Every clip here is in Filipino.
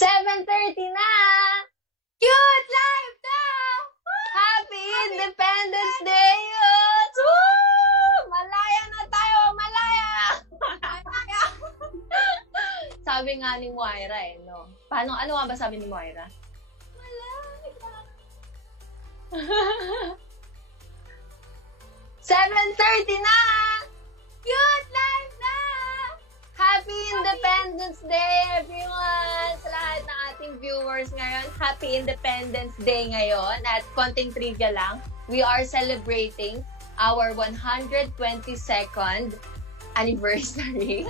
7:30 na! Cute! Live na! Happy Independence Day, Youth! Woo! Malaya na tayo! Malaya! Malaya! Sabi nga ni Moira no? Ano nga ba sabi ni Moira? Malaya! 7:30 na! Cute! Live na! Happy Independence Day, everyone! Sa lahat ng ating viewers ngayon, Happy Independence Day ngayon. At konting trivia lang, we are celebrating our 122nd anniversary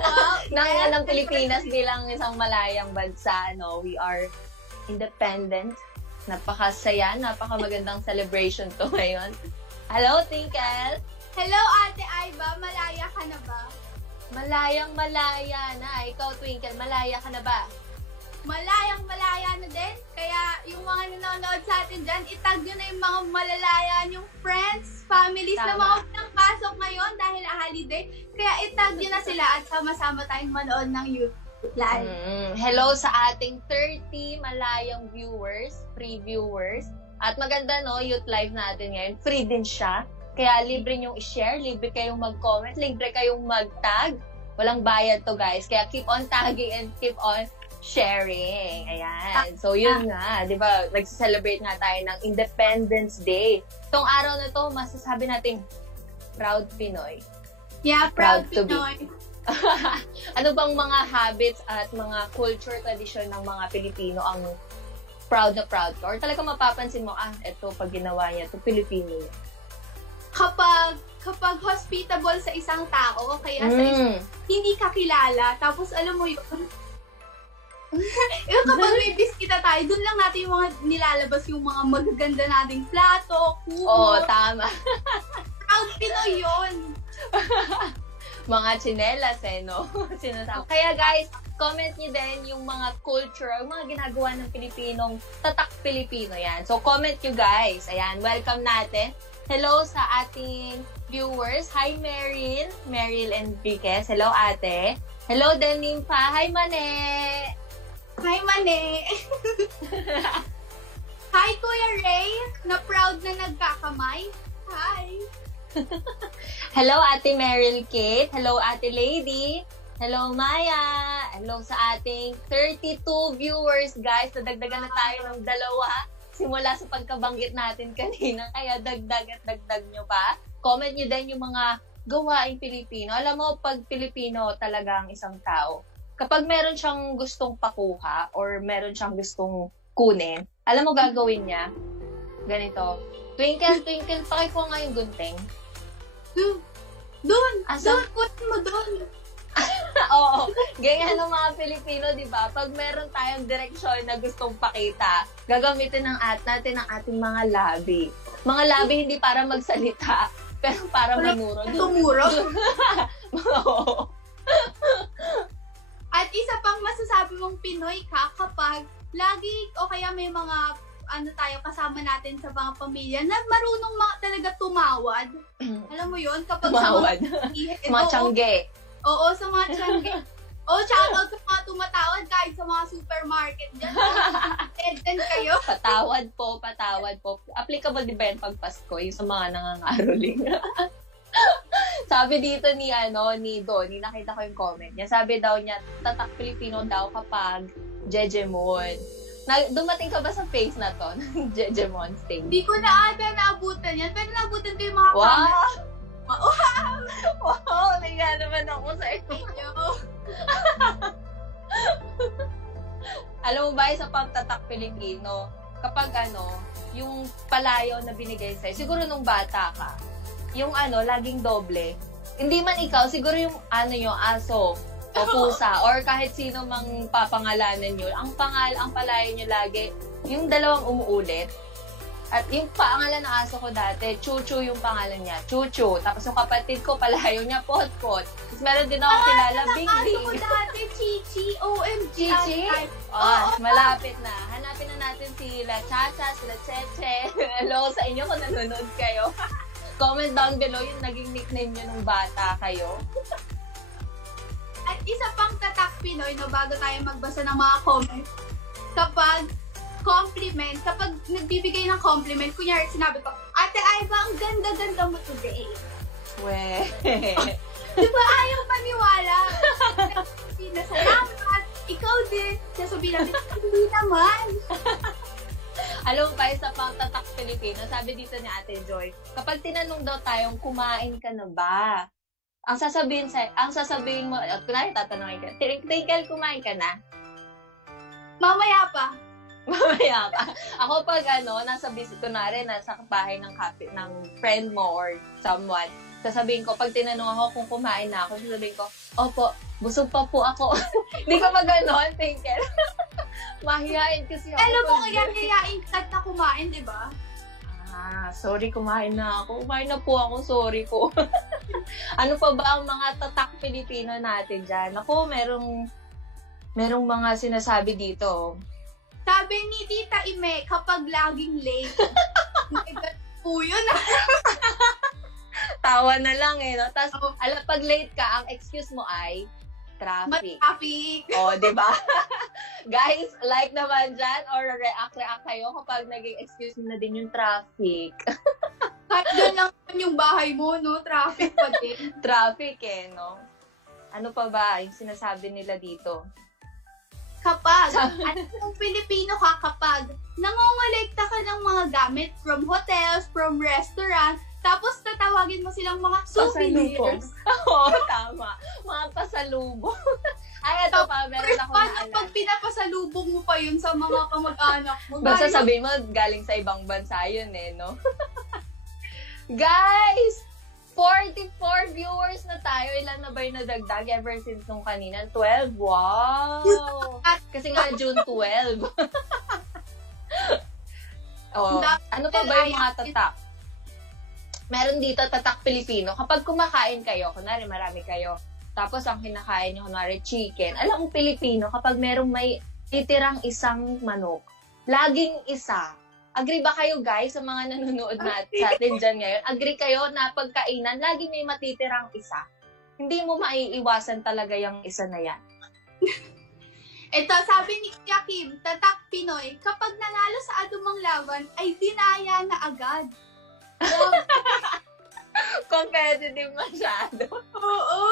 ng Pilipinas bilang isang malayang bansa. We are independent. Napakasaya, napakamagandang celebration to ngayon. Hello, Tinkle! Hello, Ate Aiba! Malaya ka na ba? Malayang-malaya na. Ikaw, Twinkle, malaya ka na ba? Malayang-malaya na din. Kaya yung mga nanonood sa atin dyan, itag nyo na yung mga malalayan, yung friends, families na mga unang pasok ngayon dahil holiday. Kaya itag nyo na sila at sama-sama tayong manood ng YouTube Live. Hello sa ating 30 malayang viewers, free viewers. At maganda, Youth Live natin ngayon. Free din siya. Kaya libre nyong i-share, libre kayong mag-comment, libre kayong mag-tag. Walang bayad to, guys. Kaya keep on tagging and keep on sharing. Ayan. So, yun nga. Di ba? Nag-celebrate nga tayo ng Independence Day. Itong araw na to, masasabi natin, proud Pinoy. Yeah, proud Pinoy. Ano bang mga habits at mga culture tradition ng mga Pilipino ang proud na proud ka? Or talaga mapapansin mo, eto, pag ginawa niya, ito Pilipino niya. Kapag hospitable sa isang tao, kaya hindi ka kilala. Tapos alam mo yun, yung kapag may biskita tayo, dun lang natin yung mga nilalabas yung mga magaganda nating plato, kubo. Oo, tama. Proud Pinoy yun. Mga tsinelas no? Kaya guys, comment nyo din yung mga culture, yung mga ginagawa ng Pilipinong tatak Pilipino yan. So, comment nyo guys. Ayan, welcome natin. Hello sa ating viewers. Hi, Meryl Enriquez. Hello, ate. Hello, Denimpa. Hi, Mane. Hi, Mane. Hi, Kuya Ray. Na proud na nagkakamay. Hi. Hello, Ate Meryl Kate. Hello, Ate Lady. Hello, Maya. Hello sa ating 32 viewers, guys. Nadagdagan na tayo ng 2 simula sa pagkabanggit natin kanina. Kaya dagdag at dagdag nyo pa. Comment nyo din yung mga gawaing Pilipino. Alam mo, pag Pilipino talaga ang isang tao, kapag meron siyang gustong pakuha or meron siyang gustong kunin, alam mo gagawin niya? Ganito. Twinkle, twinkle, pakiko nga yung gunting. Doon, kunin mo doon. Oo, ganyan ng mga Pilipino, di ba? Pag meron tayong direksyon na gustong pakita, gagamitin natin ang ating mga labi. Mga labi hindi para magsalita, pero para manuro. Tumuro? Oo. At isa pang masasabi mong Pinoy ka kapag lagi o kaya may mga tayo kasama natin sa mga pamilya na marunong talaga tumawad. Alam mo yun? Kapag tumawad. Mga tiyangge. Oo, sa mga tiyangge. Shoutout sa mga tumatawad kahit sa mga supermarket dyan. Then kayo. Patawad po. Applicable din ba yan pag Pasko? Yung sa mga nangangaroling. Sabi dito ni Donnie, nakita ko yung comment niya. Sabi daw niya, tatak Pilipino daw kapag Jejemon. Dumating ka ba sa phase na to? Jejemon stage? Hindi ko na ata naabutan yan. Pero naabutan ko yung mga comments. Wow! Nagaya naman ako sa inyo. Alam mo ba, sa pagtatak Pilipino, kapag yung palayo na binigay sa'yo, siguro nung bata ka, yung laging doble. Hindi man ikaw, siguro yung yung aso, o pusa, or kahit sino mang papangalanan nyo, ang palayo nyo lagi, yung dalawang umuulit. At yung pangalan ng aso ko dati, Chuchu yung pangalan niya. Chuchu. Tapos yung kapatid ko, palayo niya, Potpot. Tapos meron din ako kilala, Bing Bing. Aso ko dati, Chichi. OMG. Chichi? Malapit na. Hanapin na natin sila Chacha, sila Cheche. Hello sa inyo kung nanonood kayo. Comment down below yung naging nickname nyo nung bata kayo. At isa pang tatak Pinoy, bago tayo magbasa ng mga comments, kapag nagbibigay ng compliment, kunyari sinabi ko, Ate Aiba, ang ganda-ganda mo today. Weh. Diba ayaw maniwala? Salamat, ikaw din. Sasabihin natin, hindi naman. Alam mo pa, isa pang tatak Pilipino, sabi dito ni Ate Joy, kapag tinanong daw tayong kumain ka na ba? Ang sasabihin mo, kunwari tatanungin ka, Twinkle, kumain ka na? Mamaya pa. Ako pag nasa bahay ng friend mo or someone, sasabihin ko, pag tinanong ako kung kumain na ako, sasabihin ko, opo, busog pa po ako. Hindi ko mag-ganon, Twinkle. Mahihain kasi ako. Alam mo, kaya instant na kumain, di ba? Sorry, kumain na ako. Kumain na po ako, sorry po. Ano pa ba ang mga tatak Pilipino natin dyan? Ako, merong mga sinasabi dito. Sabi ni Tita Ime, kapag laging late, po yun. Tawa na lang no? Tapos, pag late ka, ang excuse mo ay traffic. Traffic. Diba? Guys, like naman dyan or react kayo kapag naging excuse mo na din yung traffic. Kahit dyan lang yung bahay mo, no? Traffic pa din. Traffic no? Ano pa ba yung sinasabi nila dito? Kapag, kung Pilipino ka, kapag nangongolekta ka ng mga gamit from hotels, from restaurants, tapos tatawagin mo silang mga souvenirs. Oo, tama. Mga pasalubong. Ay, ito pa, meron ako naalala. Pag pinapasalubong mo pa yun sa mga kamag-anak mo. Basta sabihin mo, galing sa ibang bansa yun no? Guys! 44 viewers na tayo. Ilan na ba yung nadagdag ever since nung kanina? 12. Wow! Kasi nga June 12. Oh, ano pa ba yung mga tatak? Meron dito tatak Pilipino. Kapag kumakain kayo, kunwari marami kayo, tapos ang kinakain nyo, kunwari chicken, alam mo Pilipino, kapag merong may titirang isang manok, laging isa. Agree ba kayo guys sa mga nanonood sa atin dyan ngayon? Agree kayo na pagkainan, lagi may matitirang isa. Hindi mo maiiwasan talaga yung isa na yan. Ito, sabi ni Kuya Kim, tatak Pinoy, kapag nanalo sa adumang laban, ay dinaya na agad. Competitive masyado. Oo.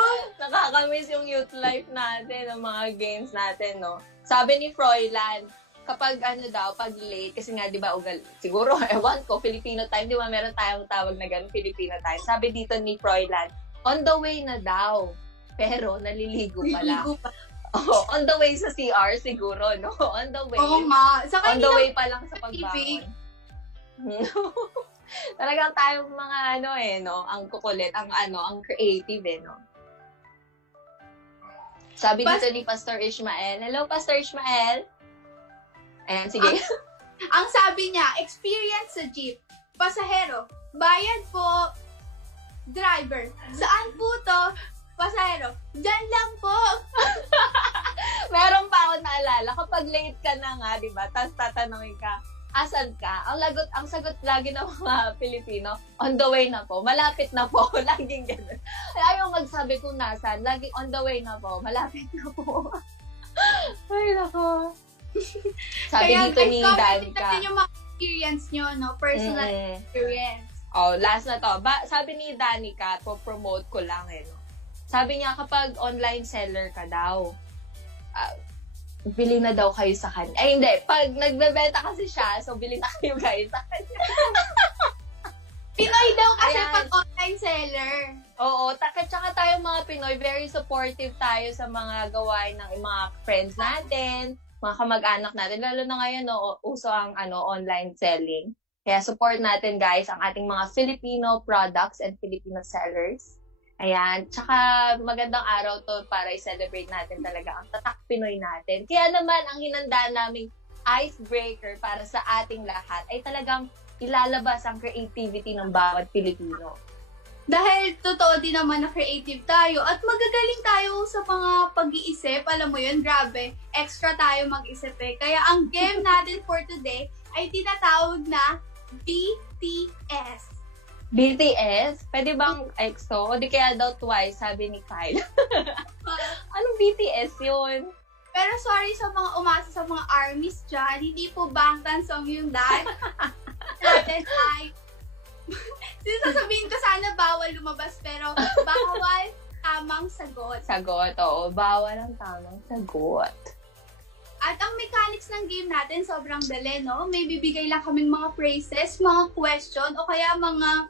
Nakakamiss yung youth life natin, ang mga games natin, no? Sabi ni Froilan, kapag pag late, kasi nga, di ba, siguro, ewan ko, Filipino time, di ba, meron tayong tawag na gano'n, Filipino time. Sabi dito ni Froilan, on the way na daw, pero naliligo pala. Oh, on the way sa CR siguro, no? On the way. Oo nga. On the way pa lang sa pagbangon. Talagang tayong mga no? Ang kukulit, ang creative, no? Sabi dito ni Pastor Ishmael. Hello, Pastor Ishmael. Ayan, sige. Ang sabi niya, experience sa jeep. Pasahero, bayad po. Driver, saan po to? Pasahero, dyan lang po. Meron pa ako naalala, kapag late ka na nga, di ba? Tapos tatanungin ka, asan ka? Ang sagot lagi ng mga Pilipino, on the way na po, malapit na po. Laging gano'n. Ayaw magsabi kung nasan, laging on the way na po, malapit na po. Ay, nako. Sabi kaya, dito ni Danica. Kaya yung mga experience nyo, no? Personal experience. Oh, last na to. Sabi ni Danica, po-promote ko lang, no? Sabi niya, kapag online seller ka daw, bili na daw kayo sa kanya. Ay, hindi. Pag nagbebenta kasi siya, so bili na kayo guys sa kanya. Pinoy daw kasi pag online seller. Oo. Tsaka tayo mga Pinoy, very supportive tayo sa mga gawain ng mga friends natin, mga kamag-anak natin. Lalo na ngayon, no, uso ang online selling. Kaya support natin guys ang ating mga Filipino products and Filipino sellers. Ayan. Tsaka magandang araw to para i-celebrate natin talaga ang tatak Pinoy natin. Kaya naman ang hinanda naming icebreaker para sa ating lahat ay talagang ilalabas ang creativity ng bawat Pilipino. Dahil totoo din naman na creative tayo at magagaling tayo sa mga pag-iisip. Alam mo yun, grabe. Extra tayo mag-isip eh. Kaya ang game natin for today ay tinatawag na BTS. BTS? Pwede bang EXO? O di kaya daw twice, sabi ni Kyle. Anong BTS yun? Pero sorry sa mga umasa sa mga armies dyan, hindi po Bangtan song yung dad. Natin ay... Sasabihin ko sana bawal lumabas, pero bawal tamang sagot. Sagot, oo. Bawal ang tamang sagot. At ang mechanics ng game natin, sobrang dali, no? May bibigay lang kaming mga phrases, mga question, o kaya mga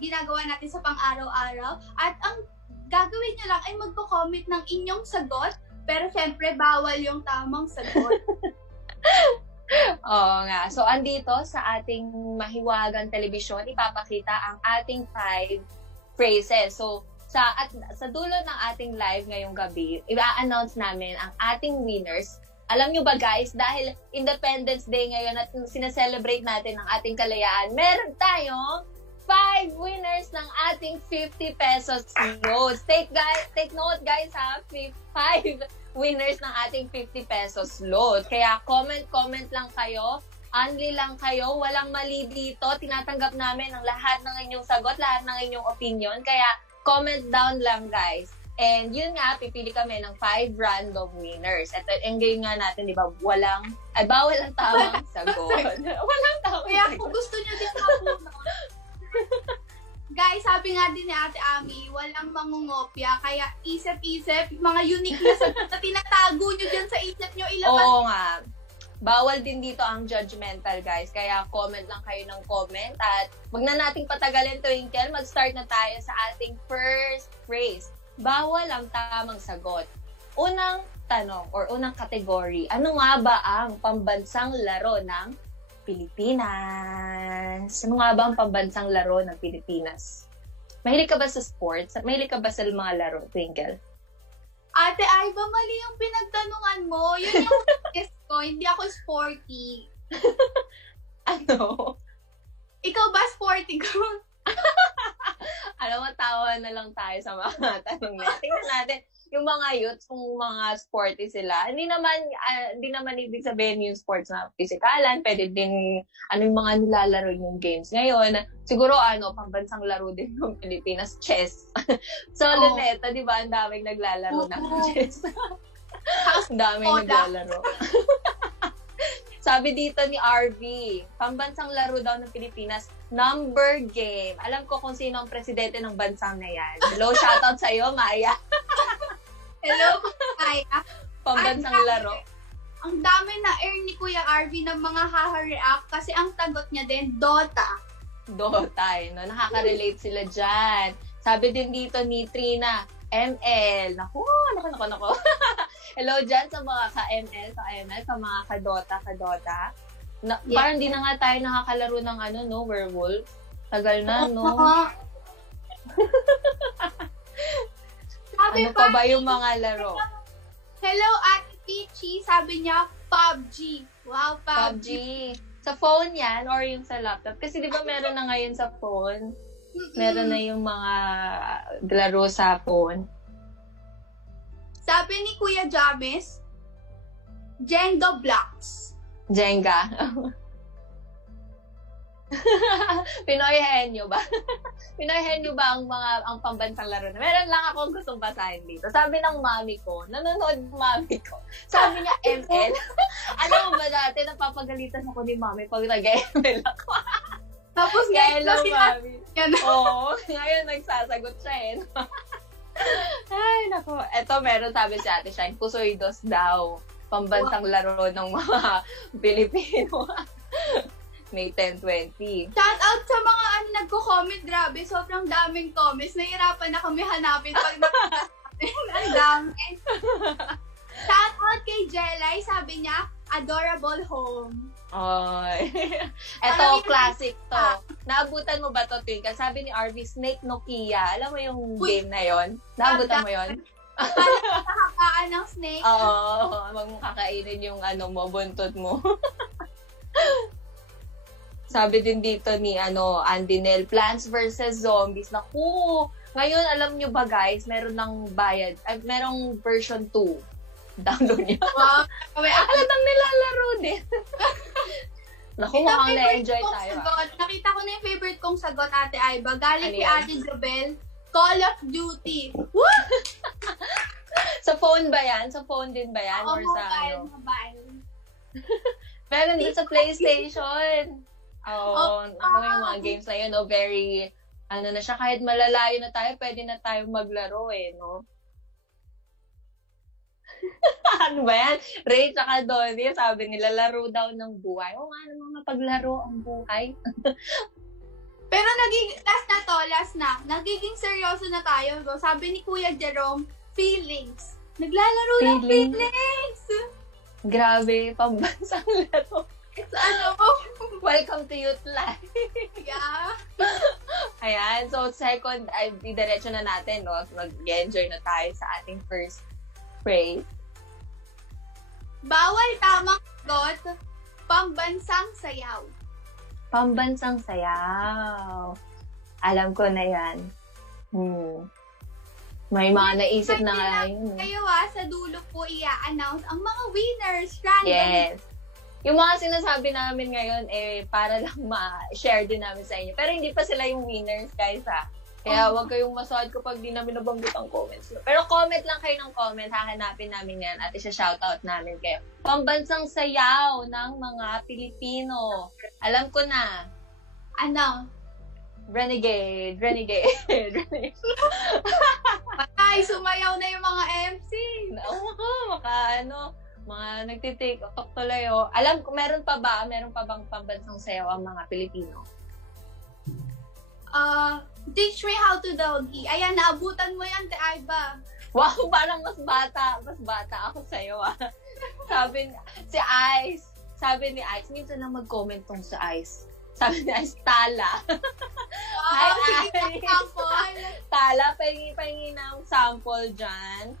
ginagawa natin sa pang-araw-araw. At ang gagawin nyo lang ay magko-comment ng inyong sagot, pero syempre, bawal yung tamang sagot. Oo nga. So, andito sa ating mahiwagang telebisyon, ipapakita ang ating 5 phrases. So, sa dulo ng ating live ngayong gabi, i-announce namin ang ating winners. Alam nyo ba guys, dahil Independence Day ngayon at sineselebrate natin ang ating kalayaan, meron tayong 5 winners ng ating 50 pesos notes. Take note guys ha, 5 winners ng ating 50 pesos load. Kaya comment lang kayo, only lang kayo, walang mali dito. Tinatanggap namin ang lahat ng inyong sagot, lahat ng inyong opinion. Kaya comment down lang, guys. And yun nga, pipili kami ng 5 random winners. At ang game nga natin, di ba, bawal ang tamang sagot. Walang tamang Kaya sagot. kung gusto nyo din mapunod, guys, sabi nga din ni Ate Ami, walang mangungopya. Kaya isip-isip, mga unique na sagot na tinatago nyo dyan sa isip nyo, ilabas. Oo nga. Bawal din dito ang judgmental, guys. Kaya comment lang kayo ng comment. At wag na nating patagalin, Twinkle. Mag-start na tayo sa ating first phrase. Bawal ang tamang sagot. Unang tanong or unang category, ano nga ba ang pambansang laro ng Pilipinas. Ano nga ba ang pambansang laro ng Pilipinas? Mahilig ka ba sa sports? Mahilig ka ba sa mga laro, Twinkle? Ate Aiba, mali yung pinagtanungan mo. Yun yung test ko. Hindi ako sporty. Ano? Ikaw ba sporty ka? Alam mo, tawa na lang tayo sa mga tanong natin. Tingnan natin, yung mga youths, kung mga sporty sila, hindi naman ibig sabihin yung sports na pisikalan, pwede din, yung mga nilalaro yung games. Ngayon, siguro, pambansang laro din ng Pilipinas, chess. So, Luneta, di ba, ang daming naglalaro ng chess. Ang daming naglalaro. Sabi dito ni RV, pambansang laro daw ng Pilipinas, number game. Alam ko kung sino ang presidente ng bansang na yan. Hello, shoutout sa'yo, Maya. Hello, Maya. Pambansang laro. Ang dami na air ni Kuya RV ng mga haha-react kasi ang tagot niya din, Dota. Dota, no? Nakaka-relate sila dyan. Sabi din dito ni Trina, ML. Naku. Hello dyan sa mga ka-ML, sa mga ka-Dota. Yeah. Parang di na nga tayo nakakalaro ng werewolf. Tagal na, no? Ano pa ba yung mga laro? Hello, Ate Peachy. Sabi niya, PUBG. Wow, PUBG. Sa phone yan or yung sa laptop? Kasi di ba meron na ngayon sa phone? Meron na yung mga laro sa phone. Sabi ni Kuya James, Jenga Blocks. Jenga. Pinoy henyo ba? Pinoy henyo ba ang pambansang laro? Meron lang akong gustong basahin dito. Sabi ng mami ko, nanonood ng mami ko. Sabi niya, ML. Alam mo ba dati, napapagalitan ako ni mami pag nag-ML ako. Tapos ngayon lang mami. Oo, ngayon nagsasagot siya Ay, nako. Eto, meron sabi si Ate Shine, Pusoy Dos daw. Pambansang laro ng mga Pilipino. May 10-20. Shout out sa mga nagko-comment. Grabe, sobrang daming comments. Nahihirapan na kami hanapin pag ang dami. Shout out kay Jelay. Sabi niya, adorable home. Ay. Eto, classic to. Naabutan mo ba to, Twinkle? Sabi ni RV, Snake Nokia. Alam mo yung game na yon? Naabutan mo yon? Nakakaan ng snake? Oo. Magkakainin yung buntot mo. Sabi din dito ni Andy Nel, Plants vs. Zombies. Naku! Ngayon, alam nyo ba guys, meron ng bayad. Merong version 2. Download niya. Wow. Alatang nilalaro din. Naku, mukhang na-enjoy tayo. Nakita ko na yung favorite kong sagot, Ate Aiba. Galing kay Ate Isabel, Call of Duty. What? Sa phone ba yan? Sa phone din ba yan? Oo, or sa mobile. Meron din sa PlayStation. Oo. Ako yung mga games na yun, very, na siya, kahit malalayo na tayo, pwede na tayo maglaro no? Ano ba yan? Ray tsaka Donnie, sabi nila, laro daw ng buhay. Oo nga naman, mapaglaro ang buhay. Pero last na. Nagiging seryoso na tayo. Sabi ni Kuya Jerome, feelings. Naglalaro ng feelings. Grabe, pambansang laro. Welcome to Youth Life. Yeah. Ayan, so second, didiretso na natin, no? Mag-enjoy na tayo sa ating first phrase. Bawal tamang sagot, pambansang sayaw. Pambansang sayaw. Alam ko na yan. May mga naisip na nga yun. Kayo sa dulo po i-announce ang mga winners. Random. Yes. Yung mga sinasabi namin ngayon, para lang ma-share din namin sa inyo. Pero hindi pa sila yung winners, guys, Kaya huwag kayong masawad kapag di namin nabanggit ang comments. Pero comment lang kayo ng comment, hahanapin namin yan at isa-shoutout namin kayo. Pambansang sayaw ng mga Pilipino. Alam ko na. Ano? Renegade. Ay, sumayaw na yung mga MC. Mga nagtitik-tok tuloy. Alam ko, meron pa bang pambansang sayaw ang mga Pilipino? Teach me how to doggy. Ayan, naabutan mo yan, Te Aiba. Wow, parang mas bata ako sa'yo, Sabi, si sabi ni Ice, minsan lang mag-comment tong sa Ice. Sabi ni Ice, Tala. Hi, sige, sample. Tala, pahingi ng sample dyan.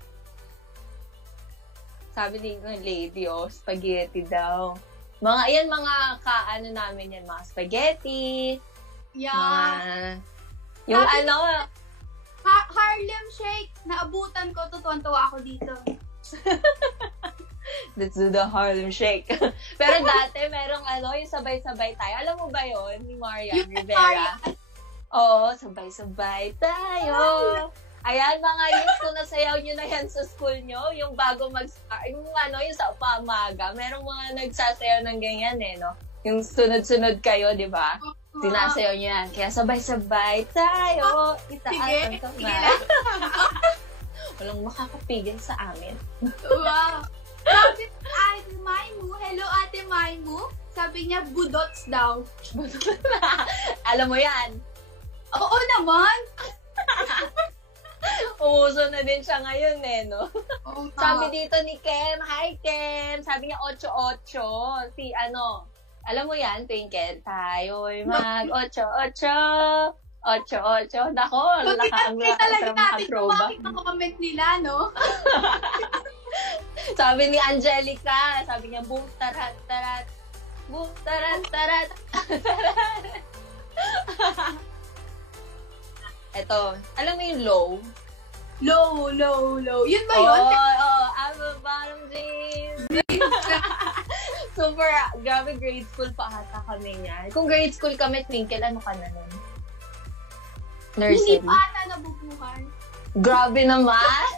Sabi ni lady, spaghetti daw. Mga kaano namin yan, mga spaghetti. Yeah. Yung Sabi, ano, Harlem Shake. Naabutan ko, tutuwan-tuwa ako dito. let's do the Harlem Shake. Pero dati, merong yung sabay-sabay tayo. Alam mo ba yon ni Marian Rivera? Oo, sabay-sabay tayo. Ayan, mga youth, kung nasayaw nyo na yan sa school nyo, yung bago mag-start, yung sa pamaga, merong mga nagsasayaw ng ganyan no? Yung sunod-sunod kayo, di ba? Sinasayaw nyo yan. Kaya sabay-sabay tayo. Sige, sige lang. Walang makakapigil sa amin. Wow. Sabi ni Ate Maimu, hello Ate Maimu. Sabi niya, budots daw. Alam mo yan. Oo naman. Umuso na din siya ngayon no? Oh, Sabi dito ni Kem, hi Kem. Sabi niya 8-8. Si alam mo yan, Twinkle, tayo'y mag-8-8. 8-8. Nako, ang talaga natin makatroba. bakit ang comment nila, no? Sabi ni Angelica, sabi niya, boom, tarat, tarat. Boom, tarat, tarat. Eto, alam mo yung low? Low. Yun ba yun? I'm a bottom jeans. Super, grabe grade school pa ata kami niyan. Kung grade school kami, Twinkle, ano ka na nun? Nursery. Hindi pa ata nabubuhan. Grabe naman!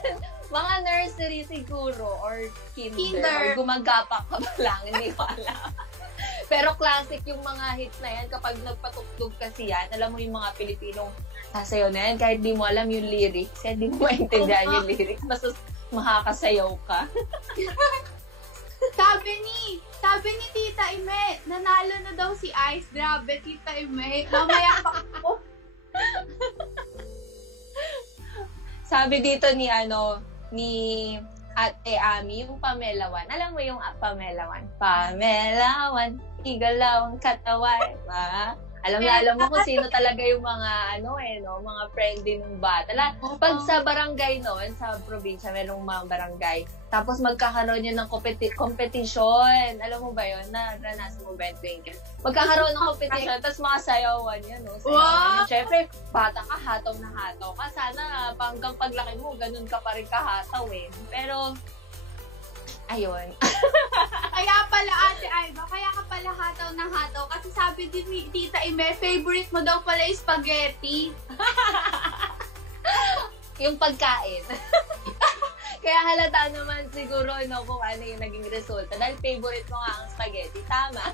Mga nursery siguro, or kinder. Or gumagapak ka pa lang, hindi ko alam. Pero classic yung mga hits na yan, kapag nagpatugtog kasi yan, alam mo yung mga Pilipinong sasayaw na yan, kahit di mo alam yung lyrics, kahit di mo maintindihan yung lyrics, basta makakasayaw ka. Sabi ni Tita Ime, nanalo na daw si Ice. Grabe, Tita Ime. Mamaya pa ako. Sabi dito ni Ate Ami, yung Pamelawan. Alam mo yung Pamelawan? Pamelawan, igalaw ang katawan. Alam mo kung sino talaga yung mga mga friendly ng bata. Pag sa barangay noon, sa probinsya, merong mga barangay. Tapos magkakaroon yun ng competition. Alam mo ba yun? Naranasan mo ba yung Twinkle? Magkakaroon ng competition, tapos mga sayawan yun. Wow! Siyempre, bata ka, hataw na hataw ka. Sana hanggang paglaki mo, ganun ka pa rin kahataw Pero, ayun. Kaya pala Ate Aiba, kaya ka pala hataw ng hataw. Kasi sabi din ni Tita Ime, favorite mo daw pala yung spaghetti. Yung pagkain. Kaya halata naman siguro kung ano yung naging resulta. Dahil favorite mo nga ang spaghetti. Tama.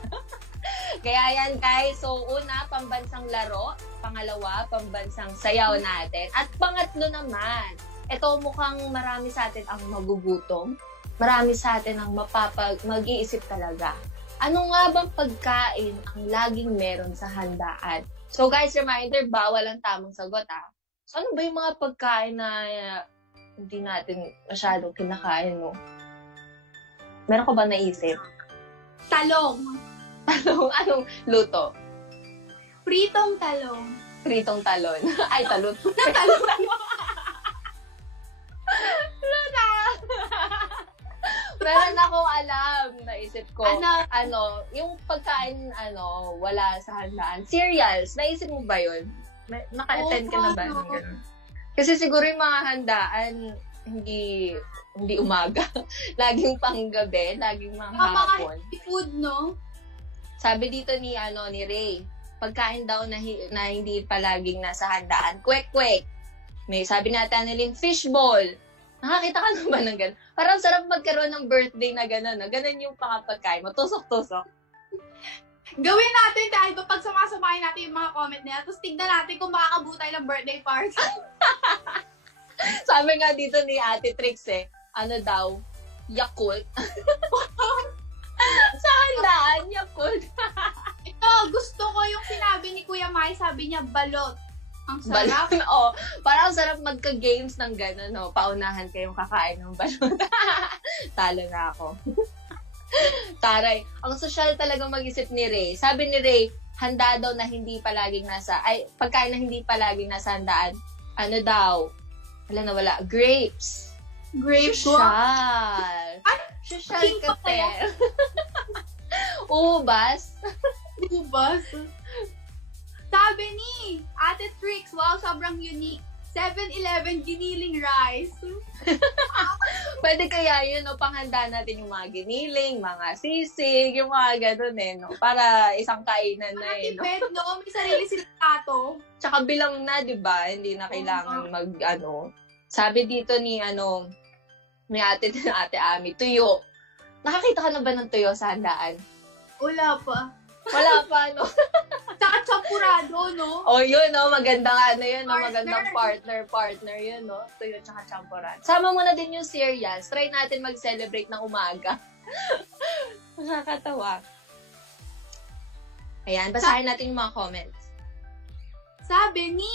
Kaya yan guys. So una, pambansang laro. Pangalawa, pambansang sayaw natin. At pangatlo naman, ito mukhang marami sa atin ang magugutom. Marami sa atin ang mag-iisip talaga. Ano nga bang pagkain ang laging meron sa handaan? So guys, reminder, bawal ang tamang sagot So ano ba yung mga pagkain na hindi natin masyadong kinakain mo? Meron ka ba naisip? Talong. Talong? Anong luto? Pritong talong. Pritong talon. Ay, talon. Talong. Meron akong alam, naisip ko. Yung pagkain, wala sa handaan. Cereals, naisip mo ba yun? Naka-attend ka na ba? Kasi siguro yung mga handaan, hindi umaga. Laging panggabi, laging mga hapon. Mga food, no? Sabi dito ni Ray, pagkain daw na hindi palaging nasa handaan. Kwek-kwek. May sabi natin nilang fishball. Nakakita ka naman ng gano'n? Parang sarap magkaroon ng birthday na gano'n. Gano'n yung pagkain mo. Tusok-tusok. Gawin natin dahil pag sumasamahin natin yung mga comment nila, tapos tignan natin kung makakabuo tayo ng birthday party. Sabi nga dito ni Ate Trix daw, Yakult. Sa handaan, Yakult. Ito, gusto ko yung sinabi ni Kuya Mai, sabi niya, balot. Ang sarap. Parang sarap magka-games ng gano'n, Paunahan kayong kakain ng balot. Talo na ako. Taray. Ang social talagang mag-isip ni Ray. Sabi ni Ray, handa daw na hindi palaging pagkain na hindi palaging nasa handaan. Ano daw? Wala. Grapes. Grapes. Social. Social ka, te. Ubas. Ubas. Sabi ni Ate Trix, wow, sobrang unique. 7-Eleven giniling rice. Pwede kaya yun, no? Panghanda natin yung mga giniling, mga sisig, yung mga ganun no? Para isang kainan na no? Tipid, no? May sarili silang plato. Tsaka bilang na, di ba? Hindi na kailangan Sabi dito ni Ate Ami, tuyo. Nakakita ka na ba ng tuyo sa handaan? Wala pa. Wala pa, no? Tsaka champurado, no? Oh, yun, no? Magandang yun, no? Magandang partner yun, no? Tuyo tsaka champurado. Sama mo na din yung cereals. Try natin mag-celebrate ng umaga. Nakakatawa. Ayan, basahin natin yung mga comments. Sabi ni...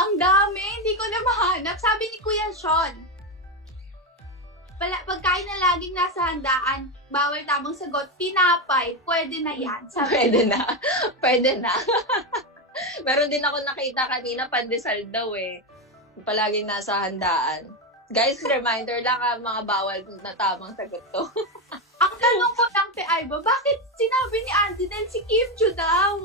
ang dami, hindi ko na mahanap. Sabi ni Kuya Sean, pagkain na laging nasa handaan, bawal tamang sagot, tinapay, pwede na yan. Pwede na. Meron din ako nakita kanina, pandesal daw palaging nasa handaan. Guys, reminder lang mga bawal na tamang sagot to. Ang tanong ko lang, Te Aiba, bakit sinabi ni Auntie Nel si Kimchi daw?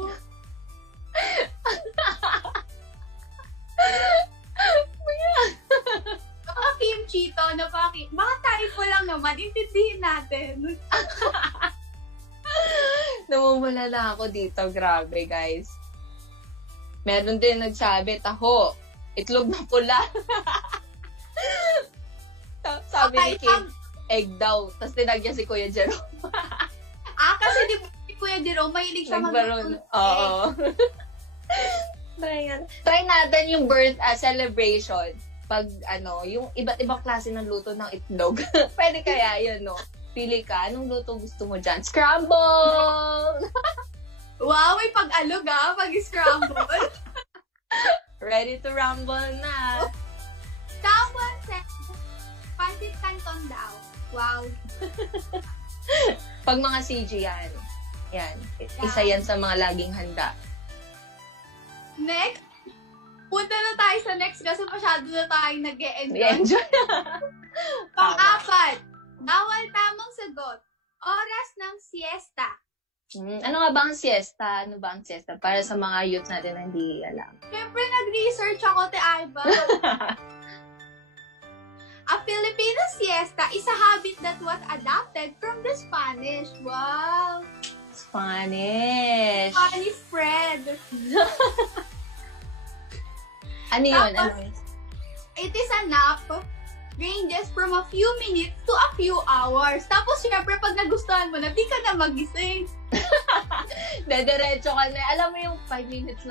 Mga kimchi to, mga typo lang naman, intindihin natin. Namumula na ako dito, grabe guys. Meron din nagsabi, taho, itlog na pula. Sabi ni Kim, egg daw. Tapos tinagyan si Kuya Jerome. Kasi di ba si Kuya Jerome, mahilig siya mag-egg. Oo. Try natin yung birth celebration. Pag yung iba't ibang klase ng luto ng itlog. Pwede kaya yun, no? Pili ka, anong luto gusto mo dyan? Scramble! Wow, may pag-alog pag-scramble. Ready to rumble na. Someone said, Pansit Canton daw. Wow. Pag mga CG yan. Yan. Isa yan sa mga laging handa. Next, punta na tayo sa next kasi masyado na tayong nag-e-enjoy. Pang-apat, bawal tamang sagot. Oras ng siesta. Ano nga ba ang siesta? Ano ba ang siesta? Para sa mga youth natin na hindi alam. Siyempre, nag-research ako, Te Aiba. A Filipino siesta is a habit that was adopted from the Spanish. Wow! Spanish friend. Ano yun? It is a nap ranges from a few minutes to a few hours. Tapos, syempre, pag nagustuhan mo na, di ka na magising. Dediretso ka na. Alam mo yung 5 minutes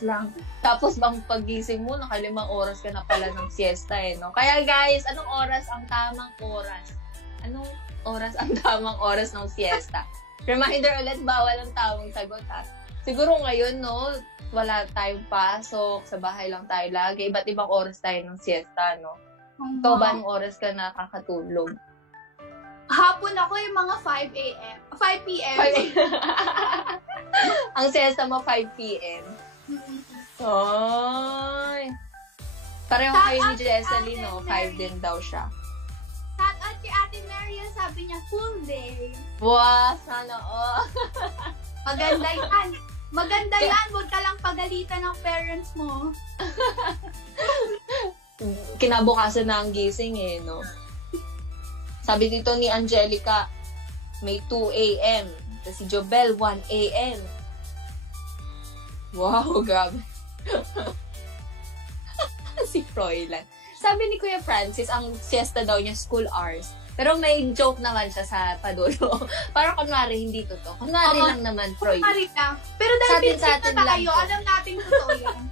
lang. Tapos, bang pagising mo, 5 oras ka na pala ng siesta no? Kaya guys, anong oras ang tamang oras? Anong oras ang tamang oras ng siesta? Reminder ulit, bawal ang tamang sagot Siguro ngayon, no, wala tayong pasok, sa bahay lang tayo lagi. Iba't ibang oras tayo ng siesta, no? Ito ba ang oras ka nakakatulog? Hapon ako yung mga 5 p.m. Ang siesta mo 5 p.m. Oy. Pareho kayo ni Jesseline, no? 5 din daw siya. At si Ate Marian, sabi niya, full day. Wow, sana Maganda yan. Maganda yan. Huwag ka lang pagalitan ng parents mo. Kinabukasan na ang gising no? Sabi dito ni Angelica, may 2 a.m. Tapos si Jobel, 1 a.m. Wow, grabe. Si Froilan. Sabi ni Kuya Francis, ang siesta daw niya school hours. Pero may joke naman siya sa padulo. Parang kunwari, hindi totoo. Kunwari lang naman, Freud. Kunwari lang. Pero dahil pinsit na tayo, alam natin totoo yan.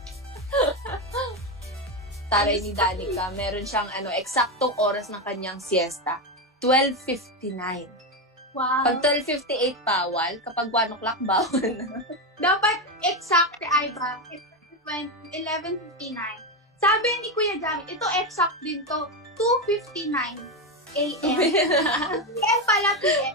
Taray ni Danica, meron siyang eksaktong oras ng kanyang siesta. 12:59. Wow. Pag 12:58 bawal, kapag 1 o'clock bawal na. Dapat exact ay ba? 11:59. Sabi ni Kuya Jamie, ito exact din to. 2:59. a.m. PM pala, PM.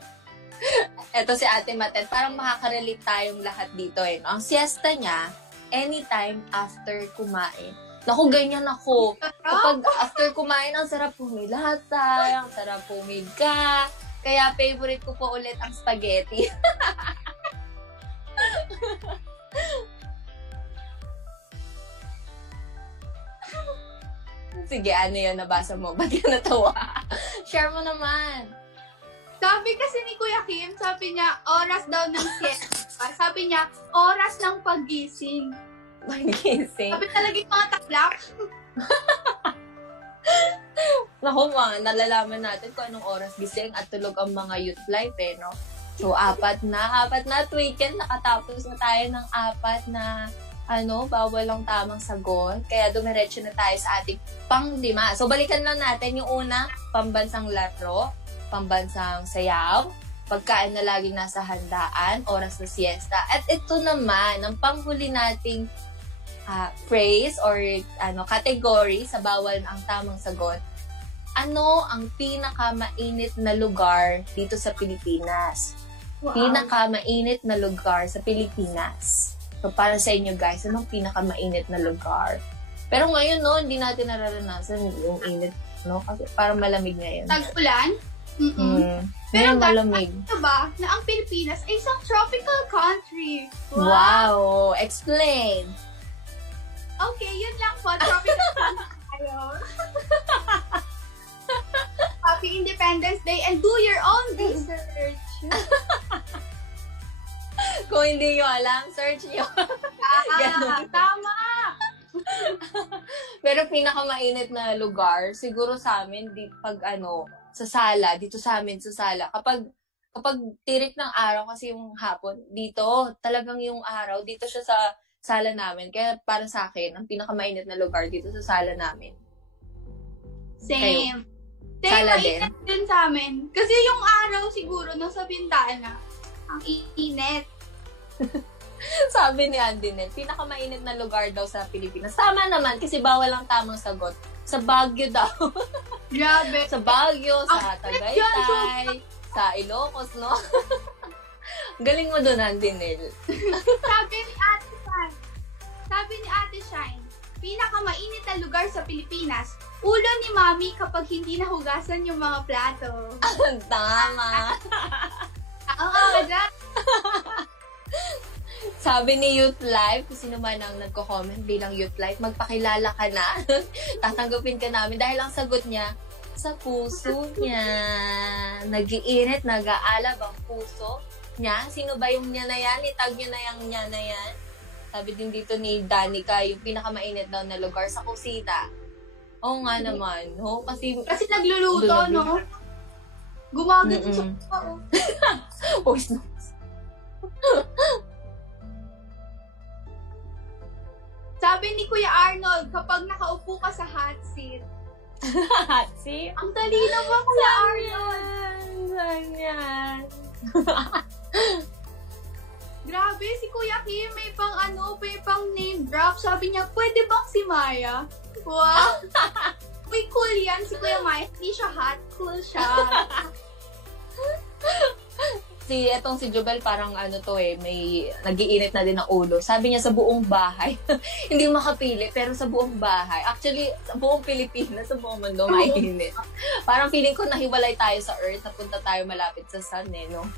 Eto si Ate Matet, parang makaka-relate tayong lahat dito eh. No? Ang siesta niya, anytime after kumain. Naku, ganyan ako. Kapag after kumain, ang sarap humilata, ang sarap humiga. Kaya favorite ko po ulit ang spaghetti. Sige, ano yun? Nabasa mo? Ba't ka natawa? Share mo naman. Sabi kasi ni Kuya Kim, sabi niya, oras daw ng siesta. Sabi niya, oras ng paggising. Magising. Sabi talaga yung mga taklak. Naku, nalalaman natin kung anong oras gising at tulog ang mga youth life eh, no? So, apat na at weekend, nakatapos na tayo ng apat na bawal ang tamang sagot. Kaya dumiretso na tayo sa ating pang-lima. So, balikan lang natin yung una, pambansang laro, pambansang sayaw, pagkain na laging nasa handaan, oras na siesta. At ito naman, ang panghuli nating phrase or category sa bawal ang tamang sagot. Ano ang pinakamainit na lugar dito sa Pilipinas? Wow. Pinakamainit na lugar sa Pilipinas. So, para sa inyo guys, anong pinakamainit na lugar? Pero ngayon, no, hindi natin nararanasan yung init, no? Kasi parang malamig ngayon. Tag-ulan? Pero malamig. Diba, na ang Pilipinas ay isang tropical country. Wow! Explain! Okay, yun lang po. Tropical country tayo. Happy Independence Day and do your own research. Kung hindi nyo alam, search nyo. Tama! Pero pinakamainit na lugar, siguro sa amin, sa sala, dito sa amin sa sala. Kapag tirik ng araw kasi yung hapon, dito, talagang yung araw, dito siya sa sala namin. Kaya para sa akin, ang pinakamainit na lugar dito sa sala namin. Same. Sala din. Mainit din sa amin. Kasi yung araw siguro nasa bintana, ang init. Sabi ni Andinel, pinakamainit na lugar daw sa Pilipinas. Tama naman, kasi bawal ang tamang sagot. Sa Baguio daw. Grabe. Sa Baguio, sa Tagaytay, sa Ilocos, no? Galing mo doon, Andinel. Sabi ni Ate Shine, pinakamainit na lugar sa Pilipinas, ulo ni Mami kapag hindi nahugasan yung mga plato. Tama. Oo, dyan. Sabi ni Youth Life, kung sino man ang nagko-comment bilang Youth Life, magpakilala ka na. Tatanggapin ka namin dahil ang sagot niya, sa puso niya. Nag-iinit, nag-aalab ang puso niya. Sino ba yung niya na yan? Itag niyo na yung niya na yan. Sabi din dito ni Danica, yung pinakamainit daw na lugar sa kusina. Oo nga naman. No? Kasi nagluluto, no? Gumagod sa puso. Sabi ni Kuya Arnold, kapag nakaupo ka sa hot seat. Hot seat? Ang talino mo, Kuya Arnold. Saan yan? Grabe, si Kuya Kim, may pang name drop. Sabi niya, pwede bang si Maya? Wow. Uy, cool yan si Kuya Maya. Hindi siya hot, cool siya. Etong si Jubel parang may nagiinit na din ang ulo. Sabi niya sa buong bahay. Hindi makapili, pero sa buong bahay. Actually, sa buong Pilipinas, sa buong mundo, mainit. Parang feeling ko nahiwalay tayo sa Earth, napunta tayo malapit sa Sun, no?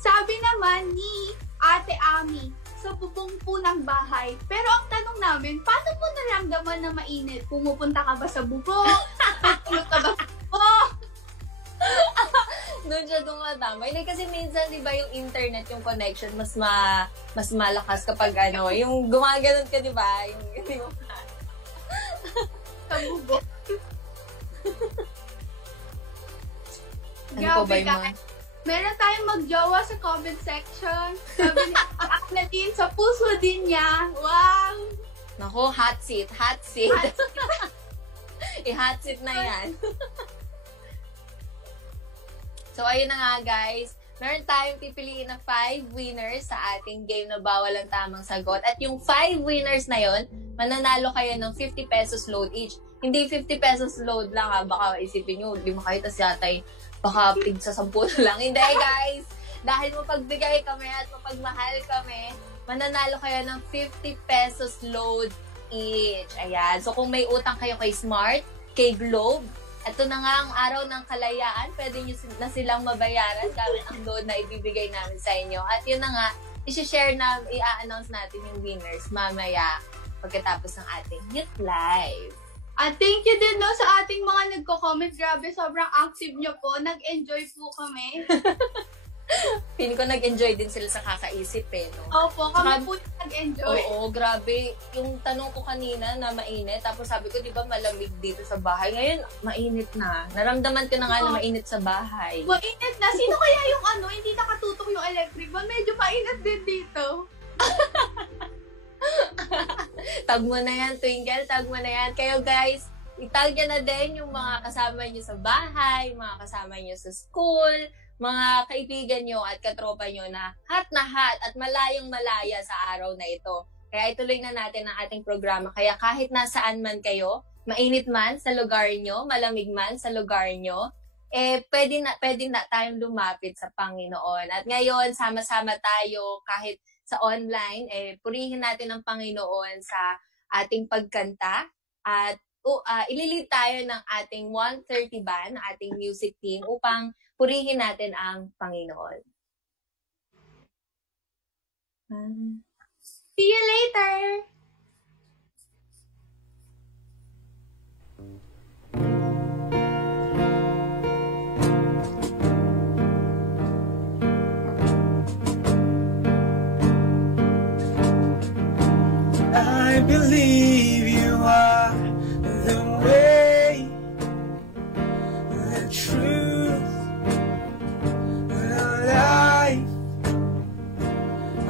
Sabi naman ni Ate Ami, sa bubong po ng bahay. Pero ang tanong namin, paano mo naramdaman na mainit? Pumupunta ka ba sa bubong? Pupulot ka ba sa bubong? Doon siya dumadamay. Kasi minsan, di ba, yung internet, yung connection, mas malakas kapag yung gumaganon ka, di ba? Yung, di ba? Sa bubong. Ano ba yung mga? Meron tayong magjowa sa comment section. Sabi ni Aknatin, sa puso din niya. Wow! Naku, hot seat. Hot seat. I-hot seat na yan. So, ayun na nga guys. Meron tayong pipiliin na 5 winners sa ating game na bawal ang tamang sagot. At yung 5 winners na yon, mananalo kayo ng 50 pesos load each. Hindi 50 pesos load lang ha. Baka isipin nyo, di mo kayo tas yatay, baka tig sa 10 lang. Hindi guys! Dahil mapagbigay kami at mapagmahal kami, mananalo kayo ng 50 pesos load each. Ayan. So kung may utang kayo kay Smart, kay Globe, ito na nga ang araw ng kalayaan. Pwede nyo na silang mabayaran gamit ang load na ibibigay namin sa inyo. At yun na nga, i-share na, i-announce natin yung winners mamaya pagkatapos ng ating Youth Live. At thank you din no, sa ating mga nagko-comment. Grabe, sobrang active nyo po. Nag-enjoy po kami. Feeling ko nag-enjoy din sila sa kakaisip no? Opo, kami po nag-enjoy. Oo, grabe. Yung tanong ko kanina na mainit, tapos sabi ko, di ba malamig dito sa bahay? Ngayon, mainit na. Naramdaman ko na nga na mainit sa bahay. Mainit na. Sino kaya yung hindi nakatutok yung electric fan? Medyo mainit din dito. Tag mo na yan, Twinkle. Tag mo na yan. Kayo guys, itag nyo na din yung mga kasama nyo sa bahay, mga kasama nyo sa school, mga kaibigan nyo at katropa nyo na hot at malayong malaya sa araw na ito. Kaya ituloy na natin ang ating programa. Kaya kahit nasaan man kayo, mainit man sa lugar nyo, malamig man sa lugar nyo, pwede na tayong lumapit sa Panginoon. At ngayon, sama-sama tayo kahit sa online, purihin natin ang Panginoon sa ating pagkanta at ililid tayo ng ating 130 band, ating music team upang purihin natin ang Panginoon. See you later! I believe you are the way, the truth, the life.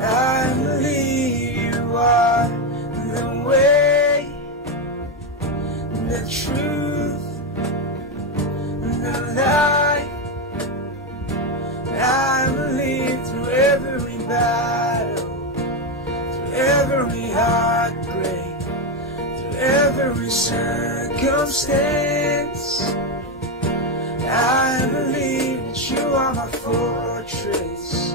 I believe you are the way, the truth, the life. I believe through every battle, through every heartbreak, through every circumstance. I believe that you are my fortress,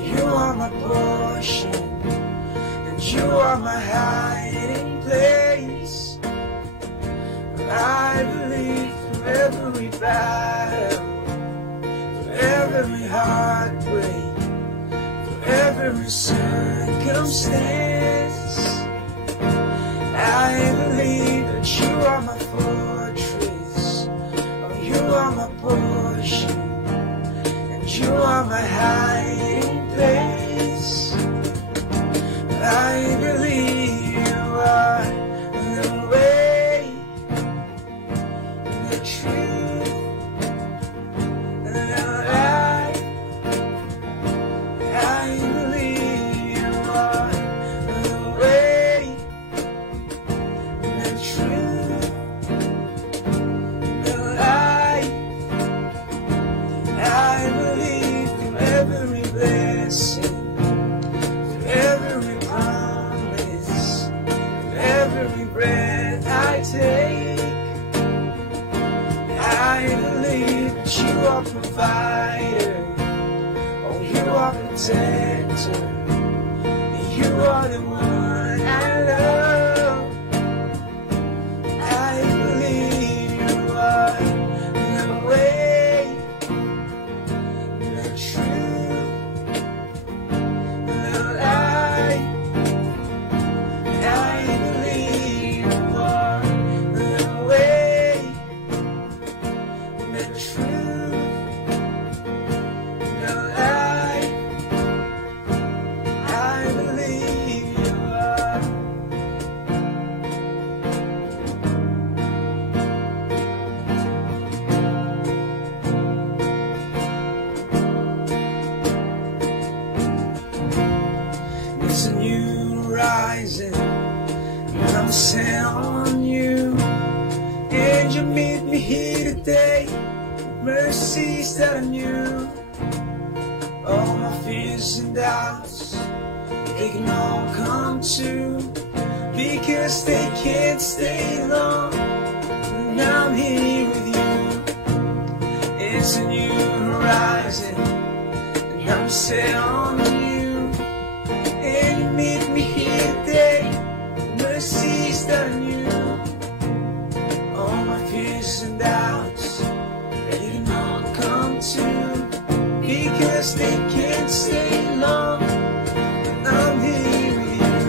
you are my portion, and you are my hiding place. I believe through every battle, through every heartbreak, through every circumstance. I believe that you are my fortress, you are my portion, and you are my hiding place. I believe you are the way, the truth, and the life. I believe you are the way, the truth, the life. I believe through every blessing, through every promise, through every breath I take. I believe that you are provider, oh you are protector, and you are the one I love. I believe you are the way, the truth, the light. I believe you are the way, the truth, the light. I believe you are. It's a new rising, and I'm set on you. And you meet me here today, mercies that I knew. All my fears and doubts, they can all come true, because they can't stay long. and I'm here with you. It's a new horizon, and I'm set on you. And you meet me here today, mercy's done you. All my fears and doubts, they can all come true, because they can't stay long, and I'm here with you.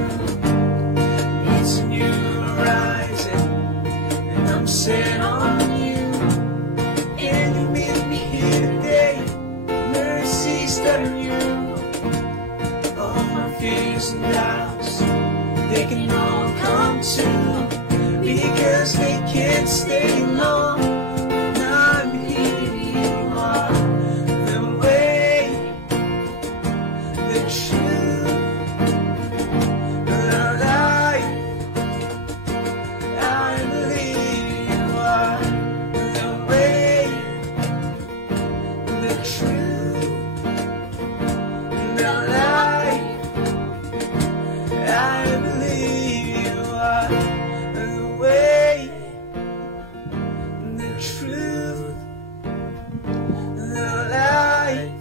It's a new horizon, and I'm set on you. And you meet me here today, mercy's done you. All my fears and doubts, they can all come true, because they can't stay long. And I'm here, you are the way, the truth, the light. I believe you are the way, the truth, the light. I believe you are the way, the truth, the light.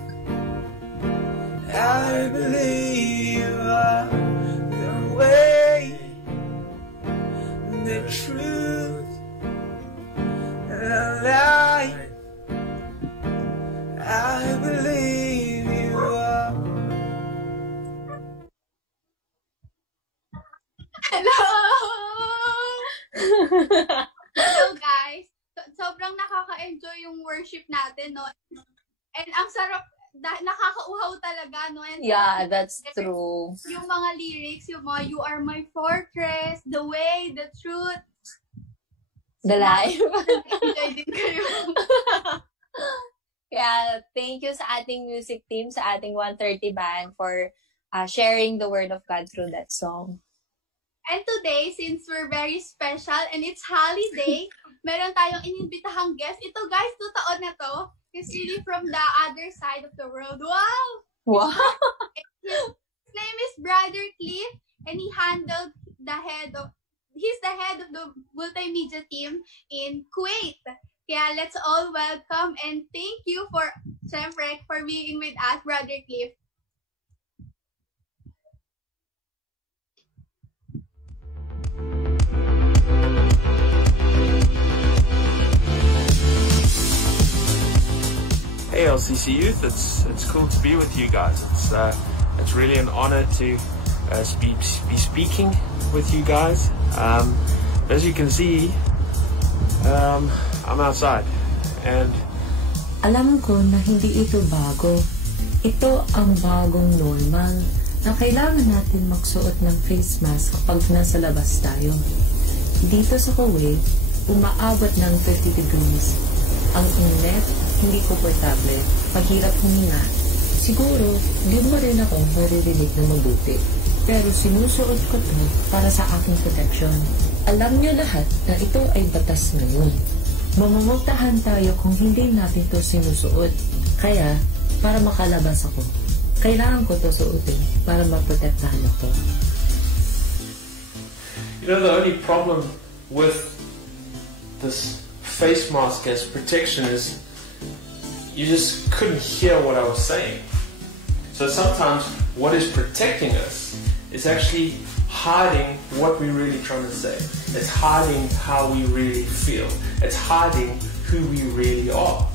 I believe you are the way, the truth, the light. I believe you are. Hello! Hello guys! Sobrang nakaka-enjoy yung worship natin, no? And ang sarap, nakakauhaw talaga, no? And Yeah, that's true. yung mga lyrics, yung mga "You are my fortress," "The way," "The truth." The life. Enjoy din kayo. Kaya, thank you sa ating music team, sa ating 130 band for sharing the word of God through that song. And today, since we're very special and it's holiday, meron tayong inimbitahang guest. Ito guys, 2 taon na to. He's really from the other side of the world. Wow! Wow! His name is Brother Cliff, and he's the head of the multimedia team in Kuwait. Kaya let's all welcome and thank you for, syempre, for being with us, Brother Cliff. Hey LCC Youth, it's cool to be with you guys. It's really an honor to be speaking with you guys. As you can see, I'm outside, and alam ko na hindi ito bago. Ito ang bagong normal na kailangan natin magsuot ng face mask kapag nasa labas tayo. Dito sa Kuwait, umaabot ng 50 degrees. Ang init, hindi komportable, paghirap huminga. Siguro, di mo rin ako maririnig na mabuti. Pero sinusuot ko to para sa aking protection. Alam niyo lahat na ito ay batas ngayon. Mamamultahan tayo kung hindi natin to sinusuot. Kaya, para makalabas ako, kailangan ko to suotin para maprotektahan ako. you know, the only problem with this face mask as protection is you just couldn't hear what I was saying. So sometimes what is protecting us is actually hiding what we're really trying to say. It's hiding how we really feel. It's hiding who we really are.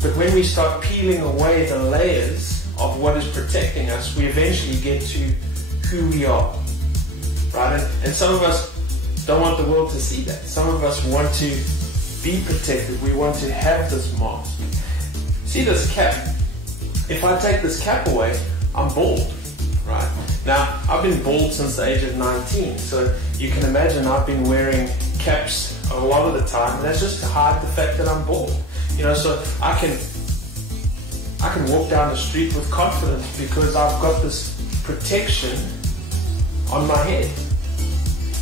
But when we start peeling away the layers of what is protecting us, we eventually get to who we are. Right? And some of us don't want the world to see that. Some of us want to be protected. We want to have this mask. See this cap? If I take this cap away, I'm bald. Right? Now, I've been bald since the age of 19, so you can imagine I've been wearing caps a lot of the time, and that's just to hide the fact that I'm bald. You know, so I can walk down the street with confidence because I've got this protection on my head.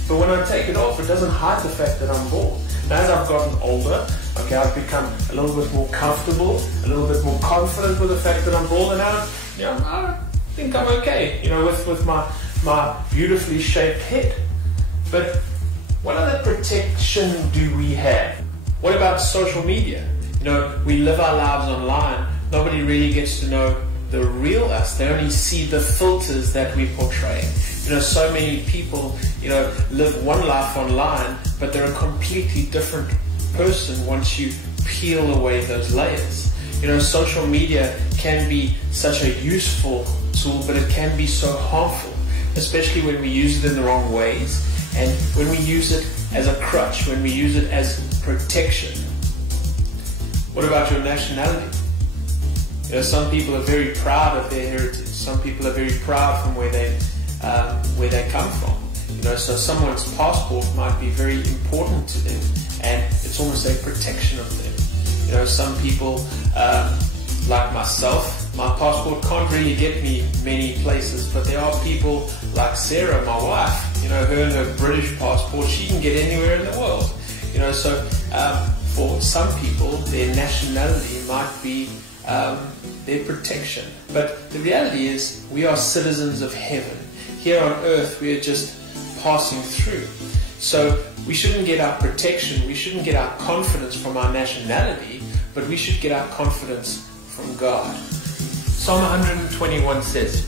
But when I take it off, it doesn't hide the fact that I'm bald. Now, as I've gotten older, okay, I've become a little bit more comfortable, a little bit more confident with the fact that I'm bald, and now, you know, I think I'm okay, you know, with my beautifully shaped head. But one of the protection do we have? What about social media? You know, we live our lives online. Nobody really gets to know the real us. They only see the filters that we portray. You know, so many people, you know, live one life online, but they're a completely different person once you peel away those layers. You know, social media can be such a useful tool, but it can be so harmful, especially when we use it in the wrong ways, and when we use it as a crutch, when we use it as protection. What about your nationality? You know, some people are very proud of their heritage. Some people are very proud from where they come from. You know, so someone's passport might be very important to them, and it's almost a protection of them. You know, some people, like myself, my passport can't really get me many places, but there are people like Sarah, my wife. You know, her and her British passport, she can get anywhere in the world. You know, so for some people, their nationality might be their protection. But the reality is, we are citizens of heaven. Here on earth, we are just passing through. So we shouldn't get our protection, we shouldn't get our confidence from our nationality, but we should get our confidence from God. Psalm 121 says,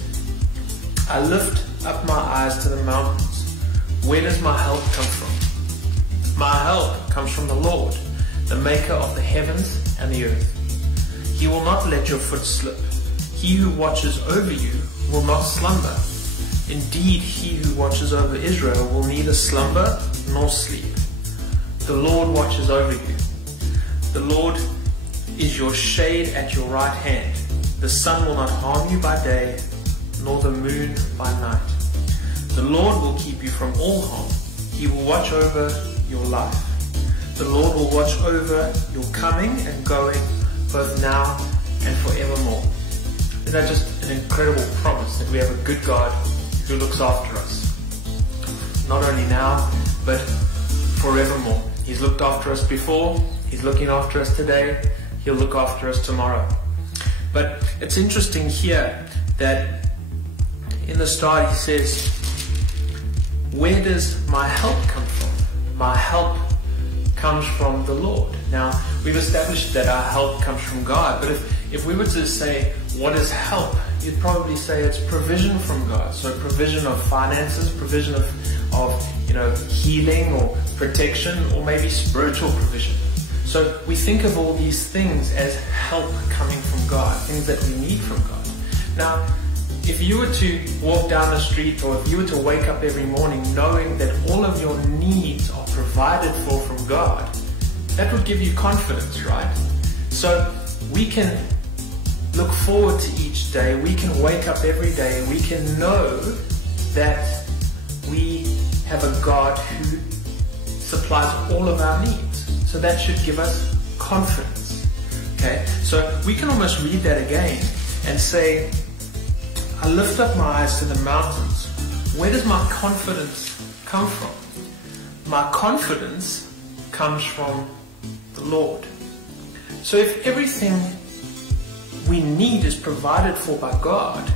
I lift up my eyes to the mountains. Where does my help come from? My help comes from the Lord, the maker of the heavens and the earth. He will not let your foot slip. He who watches over you will not slumber. Indeed, he who watches over Israel will neither slumber nor sleep. The Lord watches over you. The Lord is your shade at your right hand. The sun will not harm you by day, nor the moon by night. The Lord will keep you from all harm. He will watch over your life. The Lord will watch over your coming and going, both now and forevermore. Isn't that just an incredible promise that we have a good God who looks after us? Not only now, but forevermore. He's looked after us before, He's looking after us today, He'll look after us tomorrow. But it's interesting here that in the start He says, where does my help come from? My help comes from the Lord. Now, we've established that our help comes from God, but if we were to say, what is help? You'd probably say it's provision from God. So provision of finances, provision of you know, healing or protection, or maybe spiritual provision. So we think of all these things as help coming from God, things that we need from God. Now, if you were to walk down the street, or if you were to wake up every morning knowing that all of your needs are provided for from God, that would give you confidence, right? So we can look forward to each day. We can wake up every day and we can know that we have a God who supplies all of our needs. So that should give us confidence. Okay, so we can almost read that again and say, I lift up my eyes to the mountains. Where does my confidence come from? My confidence comes from the Lord. So if everything we need is provided for by God,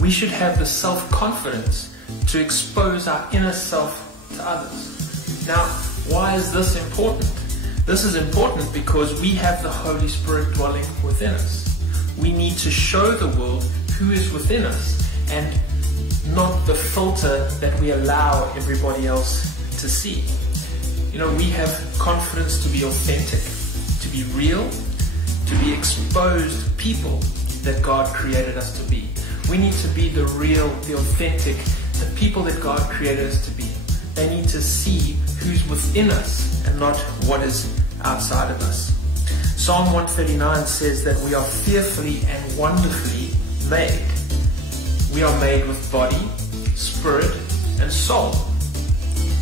we should have the self-confidence to expose our inner self to others. Now, why is this important? This is important because we have the Holy Spirit dwelling within us. We need to show the world who is within us, and not the filter that we allow everybody else to see. You know, we have confidence to be authentic, to be real, to be exposed people that God created us to be. We need to be the real, the authentic, the people that God created us to be. They need to see who's within us and not what is outside of us. Psalm 139 says that we are fearfully and wonderfully made. We are made with body, spirit, and soul.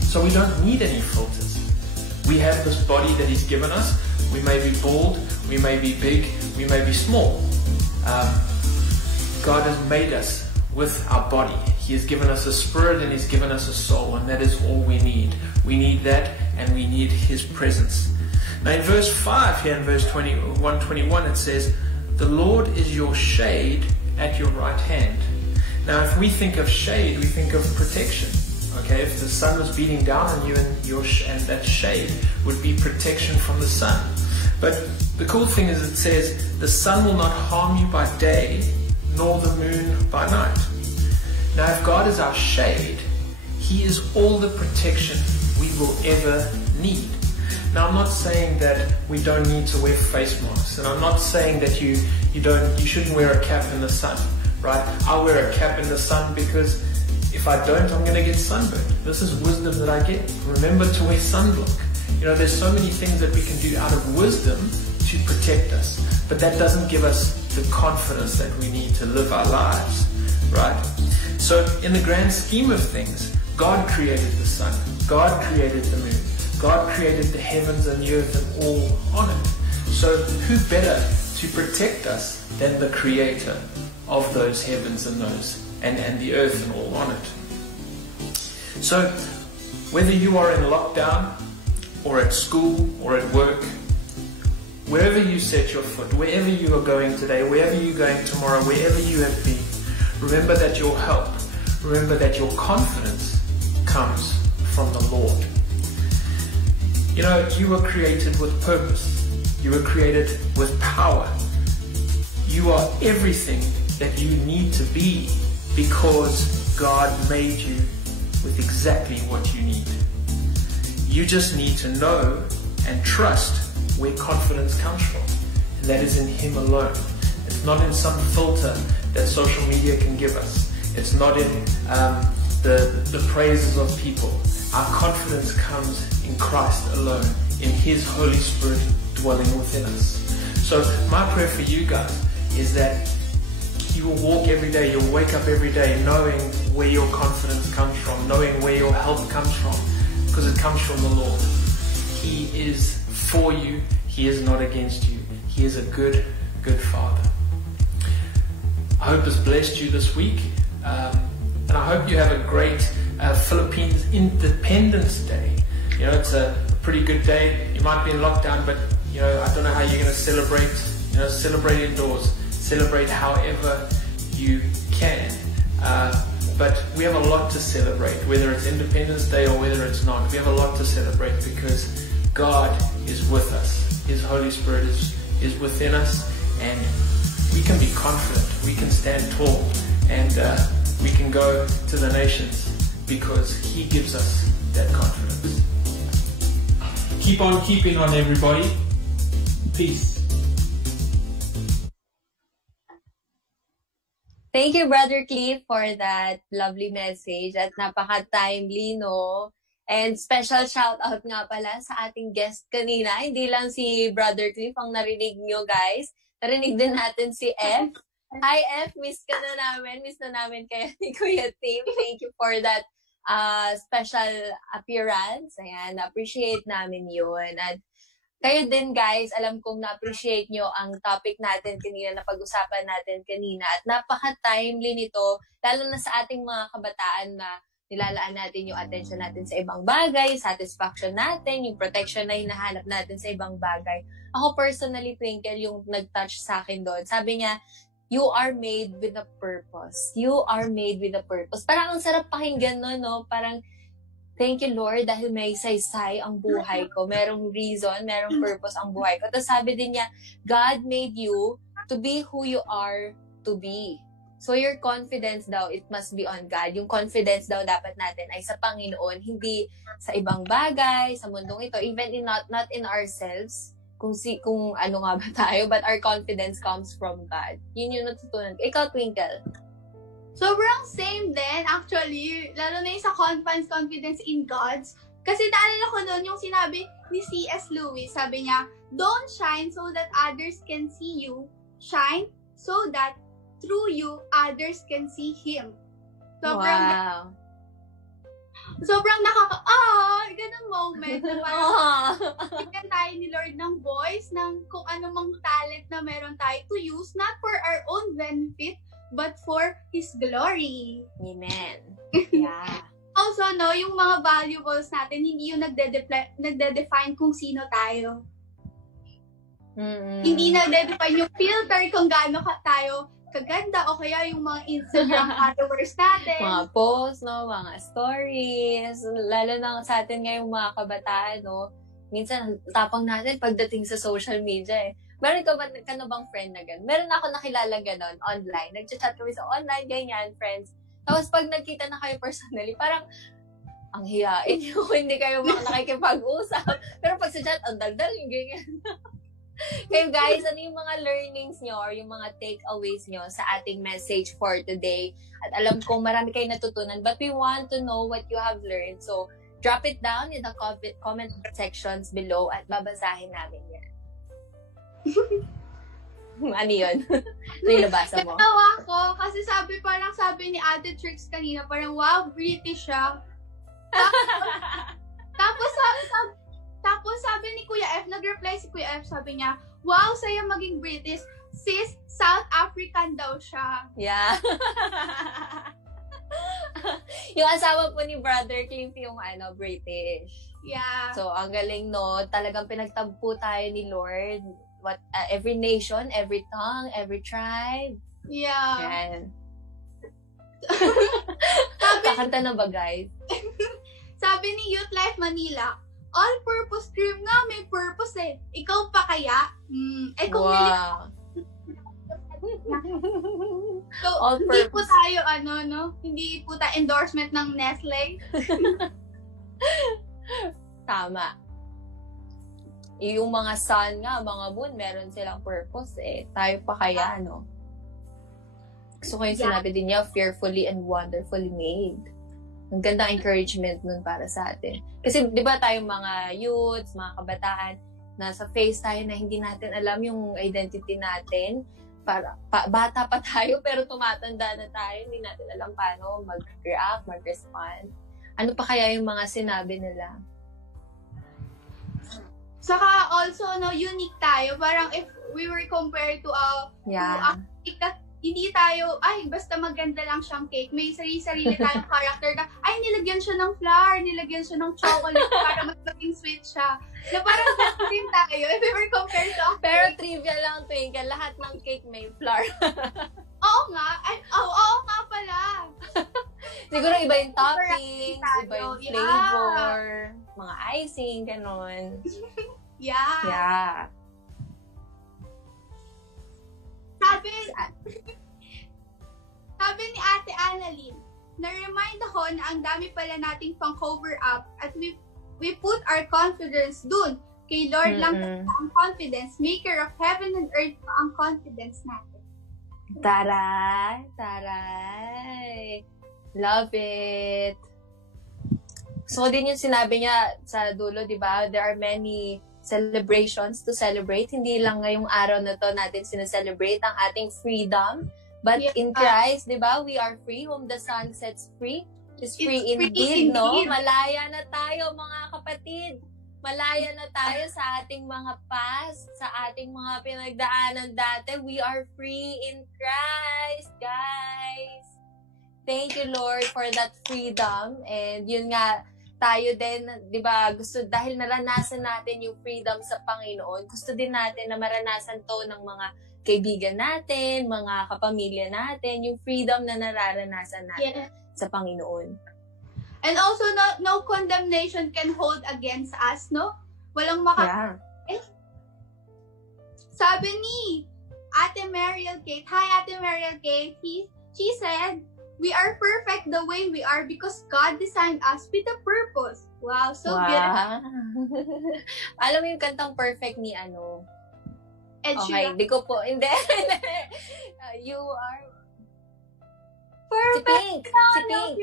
So we don't need any filters. We have this body that He's given us. We may be bald, we may be big, we may be small. God has made us with our body. He has given us a spirit and He's given us a soul, and that is all we need. We need that, and we need His presence. Now in verse 5 here, in verse 121, it says, the Lord is your shade at your right hand. Now if we think of shade, we think of protection. Okay, if the sun was beating down on you, and that shade would be protection from the sun. But the cool thing is it says, the sun will not harm you by day, nor the moon by night. Now if God is our shade, He is all the protection we will ever need. Now I'm not saying that we don't need to wear face masks, and I'm not saying that you shouldn't wear a cap in the sun, right? I wear a cap in the sun because if I don't, I'm going to get sunburned. This is wisdom that I get. Remember to wear sunblock. You know, there's so many things that we can do out of wisdom to protect us, but that doesn't give us the confidence that we need to live our lives, right? So in the grand scheme of things, God created the sun, God created the moon, God created the heavens and the earth and all on it. So who better to protect us than the creator of those heavens and those and the earth and all on it? So whether you are in lockdown or at school or at work, wherever you set your foot, wherever you are going today, wherever you're going tomorrow, wherever you have been, remember that your help, remember that your confidence comes from the Lord. You know, you were created with purpose. You were created with power. You are everything that you need to be because God made you with exactly what you need. You just need to know and trust where confidence comes from, and that is in Him alone. It's not in some filter that social media can give us. It's not in the praises of people. Our confidence comes in Christ alone, in His Holy Spirit dwelling within us. So my prayer for you guys is that you will walk every day, you'll wake up every day knowing where your confidence comes from, knowing where your help comes from, because it comes from the Lord. He is for you. He is not against you. He is a good, good Father. I hope it's blessed you this week. And I hope you have a great Philippines Independence Day. You know, it's a pretty good day. You might be in lockdown, but you know, I don't know how you're going to celebrate. You know, celebrate indoors. Celebrate however you can. But we have a lot to celebrate, whether it's Independence Day or whether it's not. We have a lot to celebrate because God is with us. His Holy Spirit is within us, and we can be confident. We can stand tall, and we can go to the nations because He gives us that confidence. Keep on keeping on, everybody. Peace. Thank you, Brother Cliff, for that lovely message at napaka-timely, no? And special shout-out nga pala sa ating guest kanina. Hindi lang si Brother Cliff ang narinig nyo, guys. Narinig din natin si F. Hi, F. Miss ka na namin. Miss na namin kayo ni Kuya Tim. Thank you for that special appearance. Ayan, appreciate namin yun. At kayo din, guys, alam kong na-appreciate nyo ang topic natin kanina, na pag-usapan natin kanina. At napaka-timely nito, lalo na sa ating mga kabataan na nilalaan natin yung attention natin sa ibang bagay, satisfaction natin, yung protection na hinahanap natin sa ibang bagay. Ako personally, Twinkle, yung nag-touch sa akin doon. Sabi niya, you are made with a purpose. You are made with a purpose. Parang ang sarap pakinggan no, no? Parang, thank you, Lord, dahil may saysay ang buhay ko. Merong reason, merong purpose ang buhay ko. Tapos sabi din niya, God made you to be who you are to be. So your confidence daw, it must be on God. Yung confidence daw dapat natin ay sa Panginoon, hindi sa ibang bagay, sa mundong ito, even not in ourselves, kung ano nga ba tayo, but our confidence comes from God. Yun yung natutunan ko. Ikaw, Twinkle. Sobrang same din, actually, lalo na yung sa confidence in God's. Kasi naalala ko noon yung sinabi ni C.S. Lewis, sabi niya, don't shine so that others can see you. Shine so that through you, others can see Him. Wow. Sobrang ganun moment. Bigyan tayo ni Lord ng voice, ng kung ano mang talent na meron tayo to use, not for our own benefit, but for His glory. Amen. Yeah. Also, no, yung mga valuables natin, hindi yung nagde-define kung sino tayo. Mm-hmm. Hindi nagde-define yung filter kung gaano tayo kaganda o kaya yung mga Instagram followers natin. Mga posts, no? Mga stories. Lalo na sa atin ngayong mga kabataan, no? Minsan, tapang natin pagdating sa social media, eh. Meron ka na bang friend na gano'n? Meron ako nakilala gano'n online. Nag-chat kami sa online, ganyan, friends. Tapos pag nagkita na kayo personally, parang ang hiyain nyo, hindi kayo mga nakikipag-usap. Pero pag sa chat, ang daldal, yung ganyan. Kayo guys, ano yung mga learnings nyo or yung mga takeaways nyo sa ating message for today? At alam kong marami kayo natutunan, but we want to know what you have learned. So, drop it down in the comment sections below at babasahin namin yan. Ano yun? Ito yung nabasa mo? Natawa ko kasi sabi ni Ate Trix kanina, parang wow, British siya. Tapos sabi ni Kuya F, nag-reply si Kuya F, sabi niya, wow, saya maging British. Sis, South African daw siya. Yeah. Yung asawa po ni Brother Cliff yung British. Yeah. So, ang galing, no? Talagang pinagtagpo tayo ni Lord. Every nation, every tongue, every tribe. Yeah. Yan. Kakanta na ba, guys? Sabi ni Youth Life Manila, all-purpose cream nga, may purpose eh. Ikaw pa kaya? Kung wow. So, hindi po tayo, hindi po tayo endorsement ng Nestle. Tama. Yung mga sun nga, mga moon, meron silang purpose eh. Tayo pa kaya, no? Gusto ko yung sinabi din niya, fearfully and wonderfully made. Ang gandang encouragement nun para sa atin. Kasi, di ba tayong mga youths, mga kabataan, nasa phase tayo na hindi natin alam yung identity natin. Bata pa tayo, pero tumatanda na tayo. Hindi natin alam paano mag-react, mag-respond. Ano pa kaya yung mga sinabi nila? Saka also, unique tayo. Parang if we were compared to a cake, hindi tayo, basta maganda lang siyang cake. May sarili-sarili tayong character na, nilagyan siya ng flour, nilagyan siya ng chocolate para mas maging sweet siya. Na parang ganun din tayo if we were compared to a cake. Pero trivia lang, Twinkle, lahat ng cake may flour. Oo nga. Oo nga pala. Siguro iba yung toppings, iba yung flavor, mga icing, ganon. Yeah. Sabi ni Ate Annalyn, na-remind ako na ang dami pala nating pang-cover up at we put our confidence dun. Kay Lord lang ang confidence, maker of heaven and earth ang confidence natin. Taray! Love it! So, din yung sinabi niya sa dulo, di ba? There are many celebrations to celebrate. Hindi lang ngayong araw na to natin sineselebrate ang ating freedom. But in Christ, di ba? We are free. Whom the Son sets free is free indeed, no? Malaya na tayo, mga kapatid. Malaya na tayo sa ating mga past, sa ating mga pinagdaanan dati. We are free in Christ, guys. Thank you, Lord, for that freedom. And yun nga, tayo din, di ba, gusto, dahil naranasan natin yung freedom sa Panginoon, gusto din natin na maranasan to ng mga kaibigan natin, mga kapamilya natin, yung freedom na nararanasan natin sa Panginoon. And also, no condemnation can hold against us, no? Walang Sabi ni Ate Mariel Kate, hi Ate Mariel Kate, she said, we are perfect the way we are because God designed us with a purpose. Wow, so beautiful. Alam mo yung kantang perfect ni Ed Sheeran. Di ko po, hindi. You are perfect. Si Pink.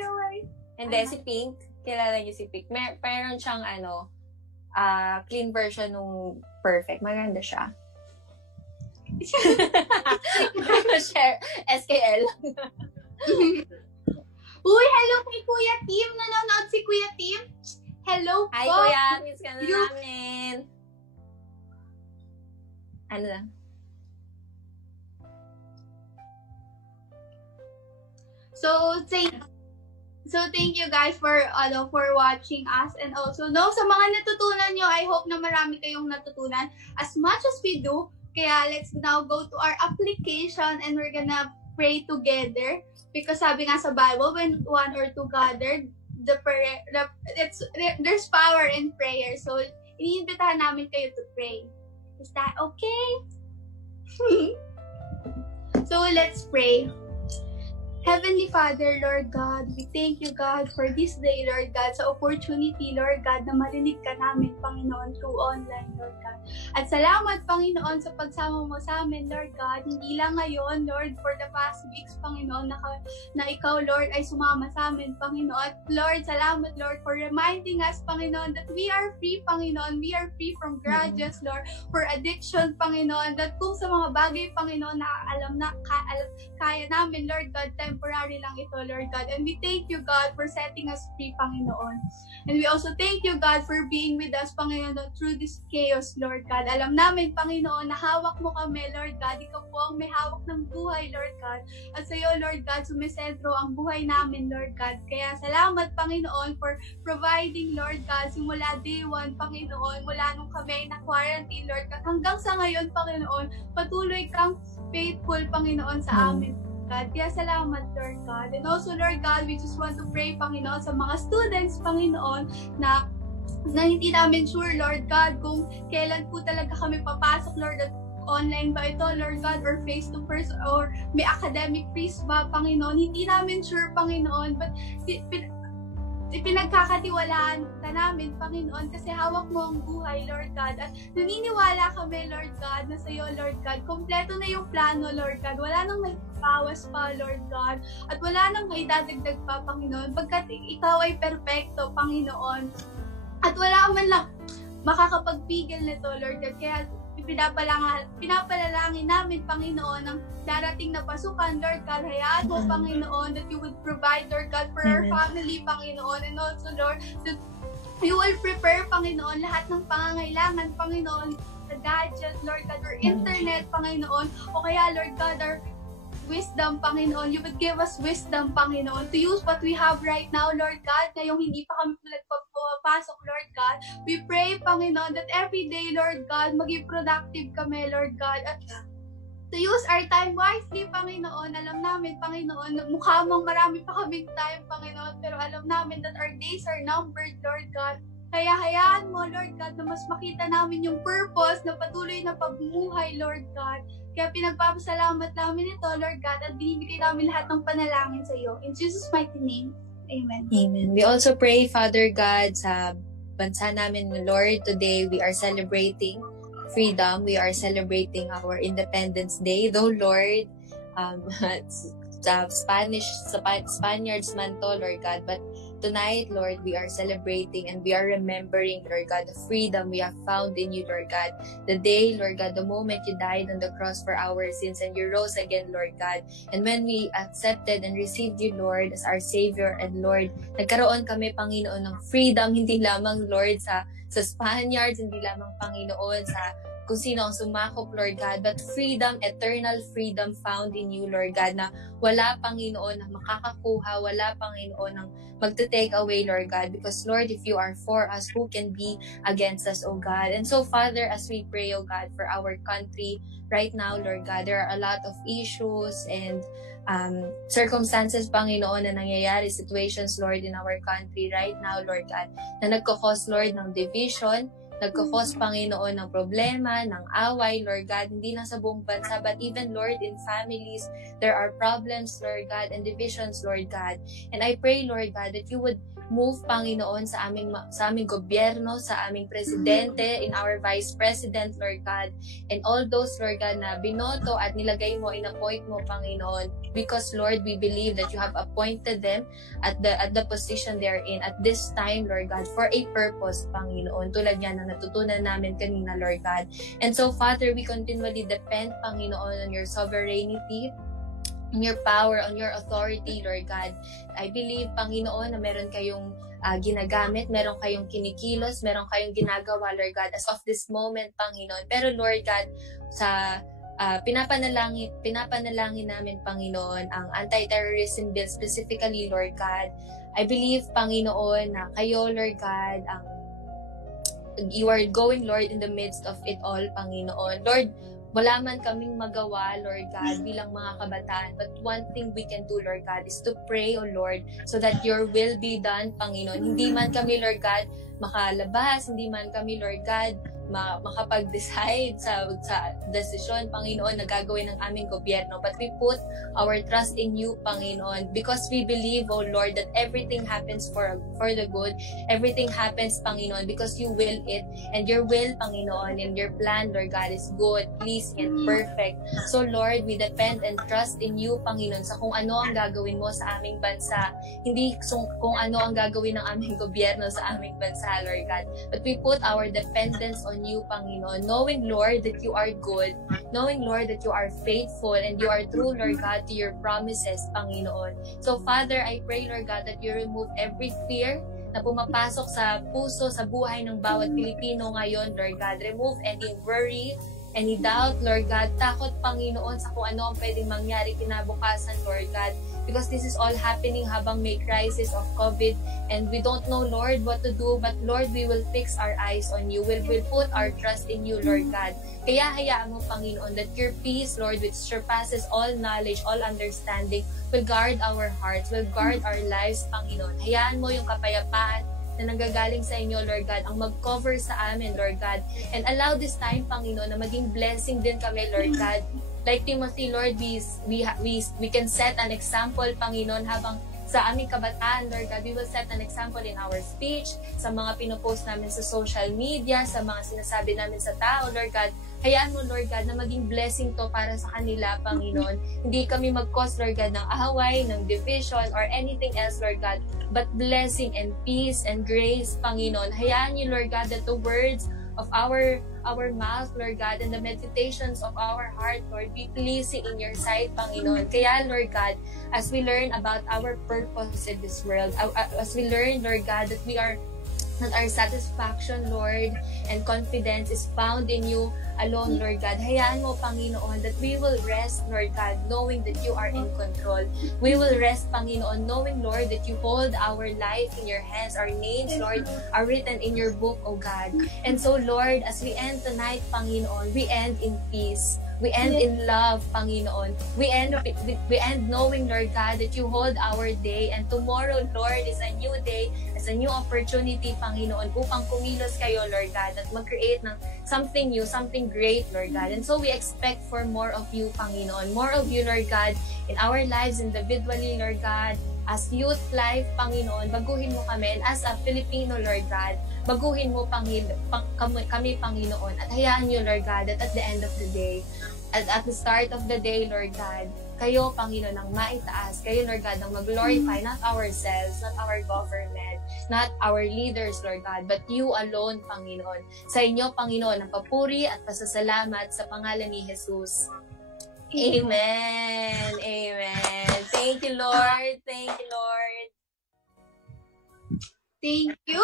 Hindi, si Pink. Kilala niyo si Pink. Meron siyang clean version ng perfect. Maganda siya. Share. SKL. Uy, hello kay Kuya Tim. Nanonood si Kuya Tim. Hello po. Hi, Kuya. Miss ka na namin. Ano na? So thank you guys for watching us, and also sa mga natutunan nyo, I hope na marami kayong natutunan. As much as we do, Kaya let's now go to our application and we're gonna pray together. Because sabi nga sa Bible, when one or two gathered, there's power in prayer. So, iniimbitahan namin kayo to pray. Is that okay? So, let's pray. Heavenly Father, Lord God, we thank you, God, for this day, Lord God, sa opportunity, Lord God, na marinig ka namin, Panginoon, through online, Lord God. At salamat, Panginoon, sa pagsama mo sa amin, Lord God. Hindi lang ngayon, Lord, for the past weeks, Panginoon, na ikaw, Lord, ay sumama sa amin, Panginoon. At Lord, salamat, Lord, for reminding us, Panginoon, that we are free, Panginoon. We are free from grudges, Lord, for addiction, Panginoon. That kung sa mga bagay, Panginoon, na alam na, kaya namin, Lord God, temporary lang ito, Lord God. And we thank you, God, for setting us free, Panginoon. And we also thank you, God, for being with us, Panginoon, through this chaos, Lord God. Alam namin, Panginoon, na hawak mo kami, Lord God. Ikaw po ang may hawak ng buhay, Lord God. At sa iyo, Lord God, sumisentro ang buhay namin, Lord God. Kaya salamat, Panginoon, for providing, Lord God, simula day 1, Panginoon, mula nung kami na quarantine, Lord God. Hanggang sa ngayon, Panginoon, patuloy kang faithful, Panginoon, sa amin, God. Kaya salamat, Lord God. And also, Lord God, we just want to pray, Panginoon, sa mga students, Panginoon, na hindi namin sure, Lord God, kung kailan po talaga kami papasok, Lord, at online ba ito, Lord God, or face-to-face, or may academic fees ba, Panginoon. Hindi namin sure, Panginoon, but ipinagkakatiwalaan ka namin, Panginoon, kasi hawak mo ang buhay, Lord God. At naniniwala kami, Lord God, na sa iyo, Lord God, kompleto na yung plano, Lord God. Wala nang nagpawas pa, Lord God. At wala nang maidadagdag pa, Panginoon, pagkat ikaw ay perpekto, Panginoon. At wala man lang makakapagpigil nito, Lord God. Kaya pinapalalangin namin, Panginoon, ang darating na pasukan, Lord God. Hayaan mo, Panginoon, that you would provide, Lord God, for our family, Panginoon. And also, Lord, that you will prepare, Panginoon, lahat ng pangangailangan, Panginoon, sa gadget, Lord God, or internet, Panginoon. O kaya, Lord God, our wisdom, Panginoon. You would give us wisdom, Panginoon, to use what we have right now, Lord God, na yung hindi pa kami nagpapasok, Lord God. We pray, Panginoon, that every day, Lord God, maging productive kami, Lord God, at to use our time wisely, Panginoon. Alam namin, Panginoon, mukha mong marami pa kaming time, Panginoon, pero alam namin that our days are numbered, Lord God. Kaya hayaan mo, Lord God, na mas makita namin yung purpose na patuloy na pagbuhay, Lord God. Kaya pinagpapasalamat namin ito, Lord God, at binibigay namin lahat ng panalangin sa iyo. In Jesus' mighty name, Amen. Amen. We also pray, Father God, sa bansa namin, Lord, today we are celebrating freedom. We are celebrating our Independence Day. Though, Lord, sa Spaniards man to, Lord God, but tonight, Lord, we are celebrating and we are remembering, Lord God, the freedom we have found in you, Lord God. The day, Lord God, the moment you died on the cross for our sins and you rose again, Lord God. And when we accepted and received you, Lord, as our Savior and Lord, nagkaroon kami, Panginoon, ng freedom, hindi lamang, Lord, sa Spaniards, hindi lamang, Panginoon, sa kung sino ang sumakop, Lord God, but freedom, eternal freedom found in you, Lord God, na wala, Panginoon, na makakakuha, wala, Panginoon, ng magte-take away, Lord God, because, Lord, if you are for us, who can be against us, O God? And so, Father, as we pray, O God, for our country right now, Lord God, there are a lot of issues and circumstances, Panginoon, na nangyayari, situations, Lord, in our country right now, Lord God, na nagkakos, Lord, ng division, nagkakos, Panginoon, ng problema, ng away, Lord God, hindi lang sa buong bansa, but even, Lord, in families, there are problems, Lord God, and divisions, Lord God. And I pray, Lord God, that you would move, Panginoon, sa aming gobyerno, sa aming presidente, in our vice president, Lord God, and all those, Lord God, na binoto at nilagay mo, in-appoint mo, Panginoon, because, Lord, we believe that you have appointed them at the position they're in at this time, Lord God, for a purpose, Panginoon, tulad yan na natutunan namin kanina, Lord God. And so, Father, we continually depend, Panginoon, on your sovereignty, on your power, on your authority, Lord God. I believe, Panginoon, na meron kayong ginagamit, meron kayong kinikilos, meron kayong ginagawa, Lord God, as of this moment, Panginoon. Pero, Lord God, sa pinapanalangin namin, Panginoon, ang anti-terrorism bill, specifically, Lord God, I believe, Panginoon, na kayo, Lord God, you are going, Lord, in the midst of it all, Panginoon. Lord, wala man kaming magawa, Lord God, bilang mga kabataan. But one thing we can do, Lord God, is to pray, O Lord, so that your will be done, Panginoon. Hindi man kami, Lord God, makalabas, hindi man kami, Lord God, makapag-decide sa desisyon, Panginoon, na gagawin ng aming gobyerno. But we put our trust in you, Panginoon, because we believe, oh Lord, that everything happens for the good. Everything happens, Panginoon, because you will it. And your will, Panginoon, and your plan, Lord God, is good, pleasing, and perfect. So, Lord, we depend and trust in you, Panginoon, sa kung ano ang gagawin mo sa aming bansa. Hindi kung ano ang gagawin ng aming gobyerno sa aming bansa, Lord God. But we put our dependence on you, Panginoon, knowing, Lord, that you are good, knowing, Lord, that you are faithful, and you are true, Lord God, to your promises, Panginoon. So, Father, I pray, Lord God, that you remove every fear na pumapasok sa puso, sa buhay ng bawat Pilipino ngayon, Lord God. Remove any worry, any doubt, Lord God. Takot, Panginoon, sa kung ano ang pwedeng mangyari kinabukasan, Lord God. Because this is all happening habang may crisis of COVID, and we don't know, Lord, what to do, but Lord, we will fix our eyes on you. We will put our trust in you, Lord God. Kaya hayaan mo, Panginoon, that your peace, Lord, which surpasses all knowledge, all understanding, will guard our hearts, will guard our lives, Panginoon. Hayaan mo yung kapayapaan na nanggagaling sa inyo, Lord God, ang mag-cover sa amin, Lord God. And allow this time, Panginoon, na maging blessing din kami, Lord God. Like Timothy, Lord, we can set an example, Panginoon, habang sa aming kabataan, Lord God, we will set an example in our speech, sa mga pinopost namin sa social media, sa mga sinasabi namin sa tao, Lord God. Hayaan mo, Lord God, na maging blessing to para sa kanila, Panginoon. Hindi kami mag-cause, Lord God, ng away, ng division, or anything else, Lord God, but blessing and peace and grace, Panginoon. Hayaan niyo, Lord God, that the words of our mouth, Lord God, and the meditations of our heart, Lord, be pleasing in your sight, Panginoon. Kaya, Lord God, as we learn about our purpose in this world, as we learn, Lord God, that our satisfaction, Lord, and confidence is found in you alone, Lord God. Hayaan mo, Panginoon, that we will rest, Lord God, knowing that you are in control. We will rest, Panginoon, knowing, Lord, that you hold our life in your hands. Our names, Lord, are written in your book, O God. And so, Lord, as we end tonight, Panginoon, we end in peace. We end in love, Panginoon. We end knowing, Lord God, that you hold our day, and tomorrow, Lord, is a new day, is a new opportunity, Panginoon, upang kumilos kayo, Lord God, at mag-create ng something new, something great, Lord God. And so we expect for more of you, Panginoon. More of you, Lord God, in our lives individually, Lord God, as youth life, Panginoon, baguhin mo kami, and as a Filipino, Lord God, baguhin mo kami, Panginoon, at hayaan niyo, Lord God, that at the end of the day, at the start of the day, Lord God, kayo, Panginoon, ang maitaas. Kayo, Lord God, ang mag-glorify, not ourselves, not our government, not our leaders, Lord God, but you alone, Panginoon. Sa inyo, Panginoon, ang papuri at pasasalamat sa pangalan ni Jesus. Amen. Amen. Thank you, Lord. Thank you, Lord. Thank you.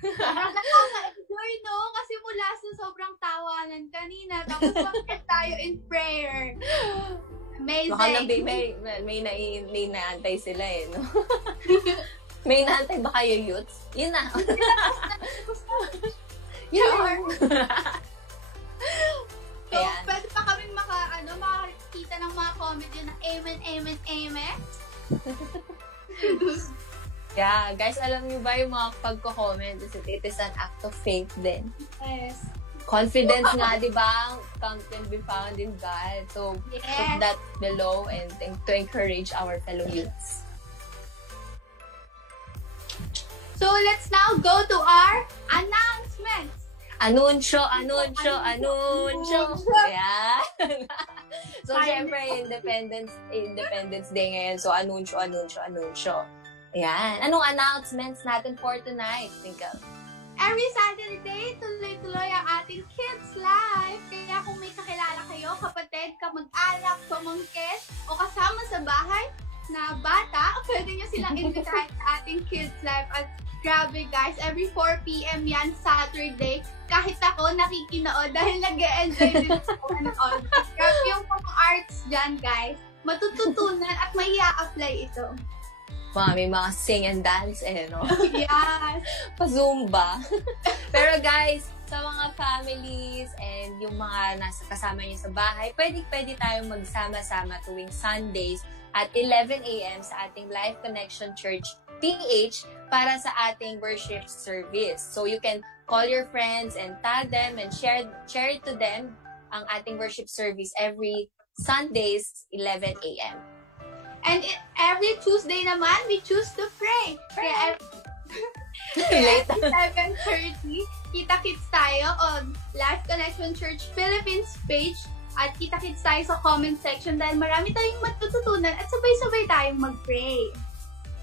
Sobrang nakaka-enjoy, no? Kasi mula sa sobrang tawanan kanina, tapos bakit tayo in prayer. Amazing. Baka may naantay sila eh, no? May naantay ba kayo, youths? Yun na. Yun. So, Ayan. pwede pa kaming makakita ng mga comment yun na amen, amen, amen. Yeah, guys, alam niyo ba yung mga pagko-comment, it is an act of faith din. Yes. Confidence nga, di ba? Can be found in God. So, Yes. put that below and to encourage our fellow youths. So, let's now go to our announcements. Anunsyo. Anunsyo. Ayan. So, syempre, Independence Day ngayon. So, anunsyo. Ayan. Anong announcements natin for tonight, Twinkle? Every Saturday, tuloy-tuloy ang ating Kids Live. Kaya kung may kakilala kayo, kapatid, kamag-anak, pamangkin, o kasama sa bahay na bata, pwede nyo silang invitahin sa ating Kids Live. At grabe guys, every 4 p.m. yan, Saturday. Kahit ako, nakikinood dahil nag-e-enjoy din ako manood. Grabe yung mga arts dyan, guys. Matututunan at may i-apply ito. May mga sing and dance, no? Yes. Pa-Zumba. Pero guys, sa mga families and yung mga nasa kasama niyo sa bahay, pwede tayong magsama-sama tuwing Sundays at 11 a.m. sa ating Life Connection Church PH para sa ating worship service. So you can call your friends and tag them and share it to them ang ating worship service every Sundays 11 a.m. And every Tuesday naman, we choose to pray. Kaya Late. 7:30, kita-kits tayo on Life Connection Church Philippines page at kita-kits tayo sa comment section dahil marami tayong matututunan at sabay-sabay tayong mag-pray.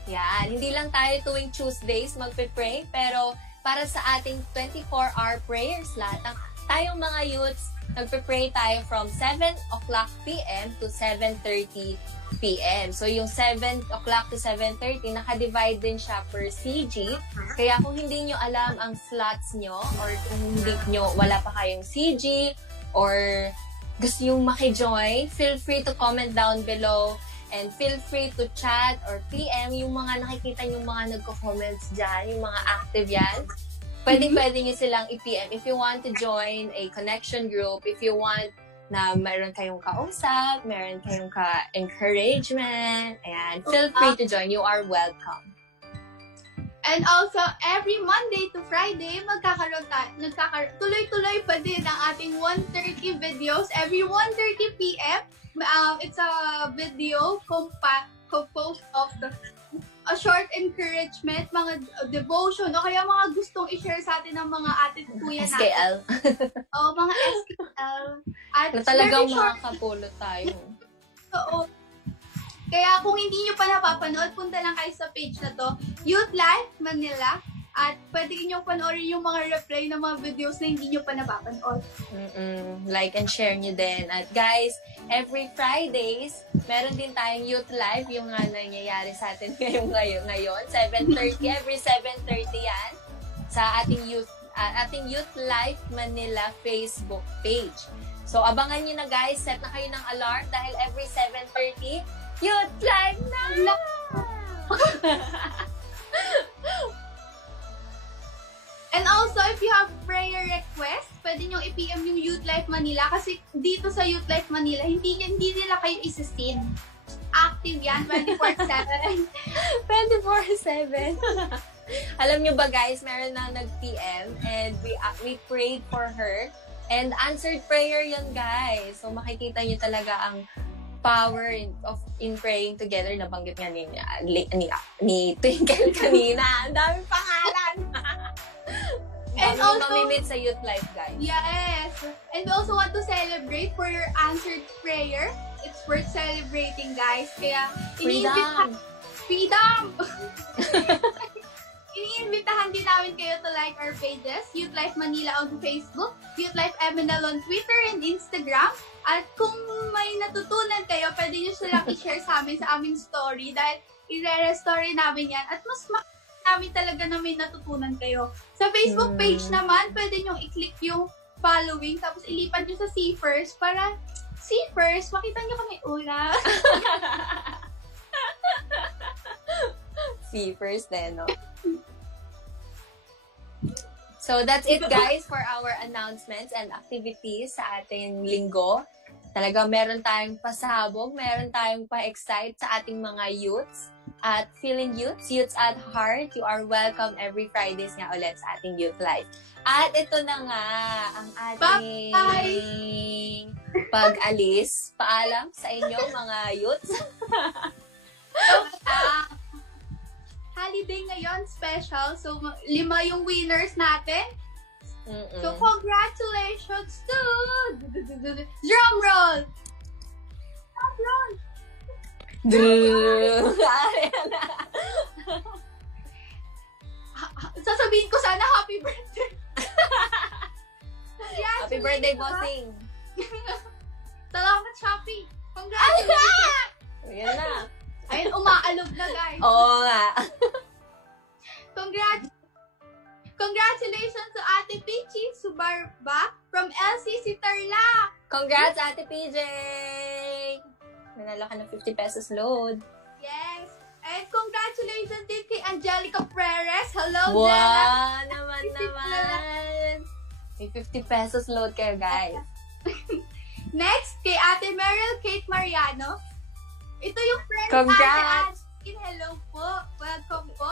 Yan, hindi lang tayo tuwing Tuesdays magpe-pray, pero para sa ating 24-hour prayer slot, tayong mga youths, nagpe-pray tayo from 7 o'clock p.m. to 7:30 p.m. So, yung 7 o'clock to 7:30, naka-divide din siya per CG. Kaya kung hindi nyo alam ang slots nyo, or kung hindi nyo, wala pa kayong CG, or gusto yung maki-join, feel free to comment down below, and feel free to chat or PM yung mga nakikita yung mga nagko-comments dyan, yung mga active yan. Pwede nyo silang i-PM if you want to join a connection group, if you want na meron kayong kausap, meron kayong ka-encouragement, ayan, feel free to join. You are welcome. And also, every Monday to Friday, tuloy-tuloy pa din ang ating 1:30 videos. Every 1:30 p.m., it's a video composed of a short encouragement, mga devotion, o kaya mga gustong i-share sa atin ng mga ate kuya natin. SKL. Mga SKL. At Na talagang very short. makakapulot tayo. Oo. Kaya kung hindi nyo pa napapanood, punta lang kayo sa page na to, Youth Life Manila, at pwede nyo panoorin yung mga replay ng mga videos na hindi nyo pa napapanood. Like and share nyo din. At guys, every Fridays, meron din tayong Youth Live, yung nga nangyayari sa atin ngayon, 7:30, every 7:30 yan, sa ating Youth Life Manila Facebook page. So, abangan nyo na guys, set na kayo ng alarm dahil every 7:30, Youth Live na! And also, if you have prayer request, pwede nyo i-PM yung Youth Life Manila kasi dito sa Youth Life Manila, hindi nila kayo isisin. Active yan, 24/7. 24/7. Alam nyo ba guys, meron na nag-PM and we prayed for her and answered prayer yun guys. So makikita nyo talaga ang power in praying together. Nabanggit nga ni Twinkle kanina. Ang daming pangalan. And also, mamimit sa Youth Life, guys. Yes. And we also want to celebrate for your answered prayer. It's worth celebrating, guys. Kaya, Freedom! Iniimbitahan din namin kayo to like our pages, Youth Life Manila on Facebook, Youth Life MNL on Twitter and Instagram. At kung may natutunan kayo, pwede nyo silang i-share sa amin sa aming story dahil i-re-story namin yan. At mas namin talaga na may natutunan kayo. Sa Facebook page naman, pwede nyo i-click yung following, tapos ilipat nyo sa See First para See First, makita nyo kami ulam. See First then, no? So, that's it guys for our announcements and activities sa ating linggo. Talaga meron tayong pasabog, meron tayong pa-excite sa ating mga youths. At feeling youths at heart, you are welcome every Fridays nga ulit sa ating Youth Life. At ito na nga ang ating pag-alis. Paalam sa inyo mga youths. Holiday ngayon, special. So, 5 yung winners natin. So, congratulations to drum roll! Drum roll! Sasabihin ko sana happy birthday. Happy birthday, bossing! Salamat, Shopee! Congratulations! Ayan na. Ayun, umaalog na, guys. Oo nga. Congratulations to Ate Pichi Subarba from LCC Tarlac! Congrats, Ate PJ! Nanalo ka ng 50 pesos load. Yes! And congratulations din kay Angelica Perez. Hello, wow, Jella! naman. May 50 pesos load kayo, guys. Next, kay Ate Meryl Kate Mariano. Ito yung friend Congrats! Ate Ate. Hello po. Welcome po.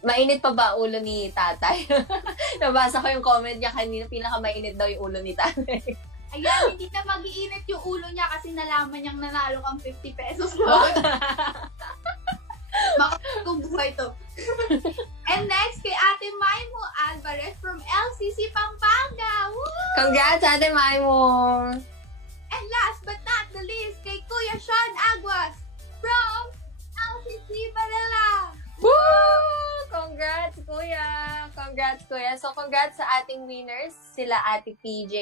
Mainit pa ba ulo ni tatay? Nabasa ko yung comment niya kanina, pinaka-mainit daw yung ulo ni tatay. Ayan, hindi na mag-iinit yung ulo niya kasi nalaman niyang nanalo kang 50 pesos load. Makakong buhay to. And next, kay Ate Maimo Alvarez from LCC Pampanga. Woo! Congrats, Ate Maimo! And last but not the least, kay Kuya Sean Aguas from LCC Manila. Woo! Congrats, Kuya! Congrats, Kuya. So, congrats sa ating winners. Sila Ate PJ,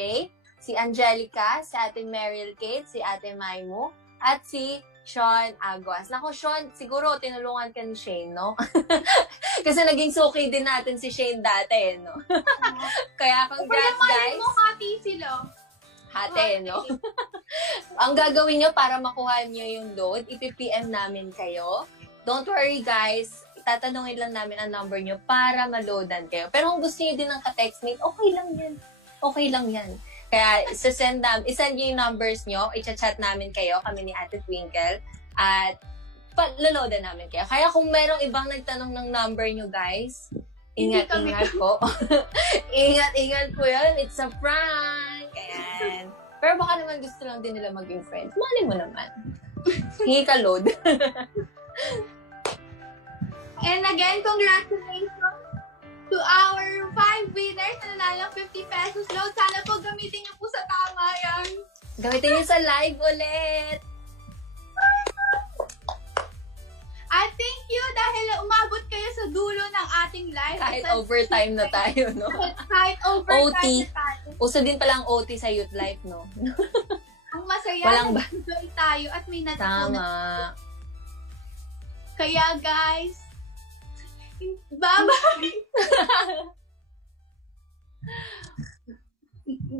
si Angelica, si Ate Meryl Kate, si Ate Maimo, at si Sean Aguas. Naku, Sean, siguro tinulungan ka ni Shane, no? Kasi naging suki din natin si Shane dati, no? Kaya congrats, guys. Mo kati sila. Hate, no? Ang gagawin nyo para makuha nyo yung load, ipipm namin kayo. Don't worry, guys. Tatanungin lang namin ang number nyo para maloadan kayo. Pero kung gusto nyo din ng ka-textmate, okay lang yan. Okay lang yan. Kaya, isasend nyo yung numbers nyo, i-chat namin kayo, kami ni Ate Twinkle, at laloadan namin kayo. Kaya kung merong ibang nagtanong ng number nyo, guys, ingat-ingat po. Ingat-ingat po yun. It's a prank. Ayan. Pero baka naman gusto lang din nila maging friends. Mali mo naman. Hingi ka load. And again, congratulations to our 5 winners na nanalo 50 pesos load. Sana po gamitin niyo po sa tama yan. Gamitin niyo sa live ulit. At thank you dahil umabot kayo sa dulo ng ating live. Kahit overtime na tayo, no? Kahit overtime OT. na tayo. Uso din palang OT sa youth life, no? Ang masaya, Walang ba? nag-enjoy tayo at may natutunan. Tama. Kaya guys, bye-bye!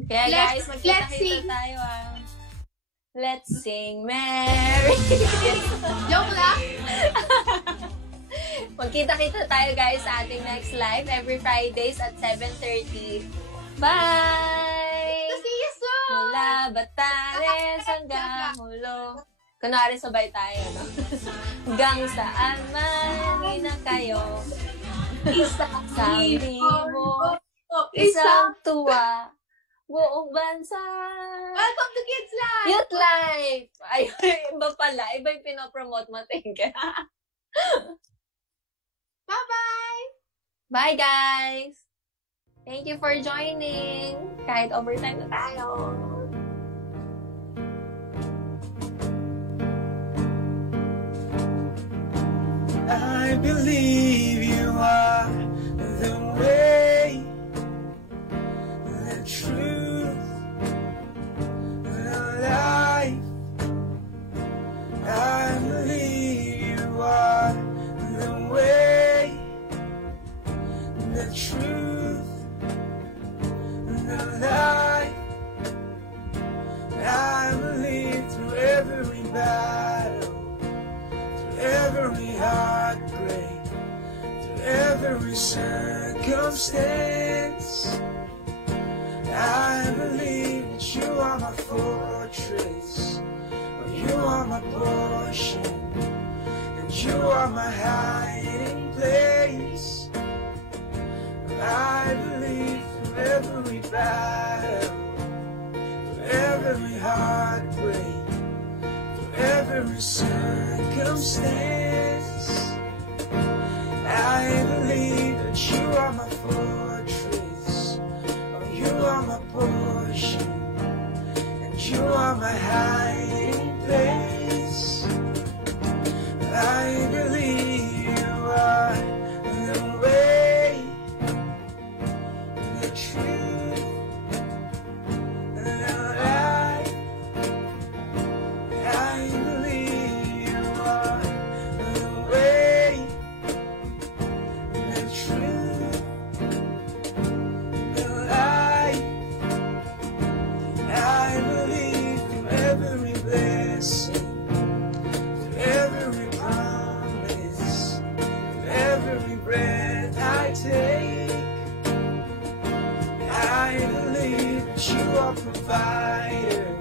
Kaya guys, Let's magkita-kita sing. tayo, ah. Let's sing Merry. Joke lang. Magkita-kita tayo guys sa ating next live every Fridays at 7:30. Bye! To see you soon! Mula Batanes hanggang Hulo. Kunwari sabay tayo, no? Hanggang saan man na kayo. Isang libo, isang tuwa, buong bansa. Welcome to Kids Live! Youth Life! Ay, iba pala. Iba yung pinopromote mo, think. Bye-bye! Bye, guys! Thank you for joining. Kahit overtime na tayo. I believe you are the way, the truth, the life. I believe you are the way, the truth, the life. I believe through every battle, through every heartbreak, through every circumstance. I believe that you are my fortress, you are my portion, and you are my hiding place. I believe through every battle, through every heartbreak, through every circumstance. I believe that you are my fortress, you are my portion, and you are my hiding place. I believe you are the way, the truth, the life. I believe you are the way, the truth, the life. I believe through every blessing, through every promise, through every breath I take. I that you are provider,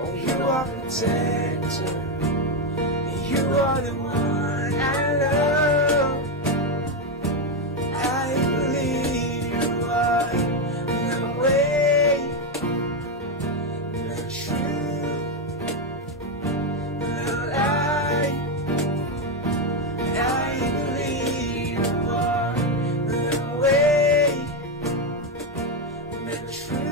oh, you are protector, and you are the one I love. I believe you are the way, the truth, the light. I believe you are the way, the truth.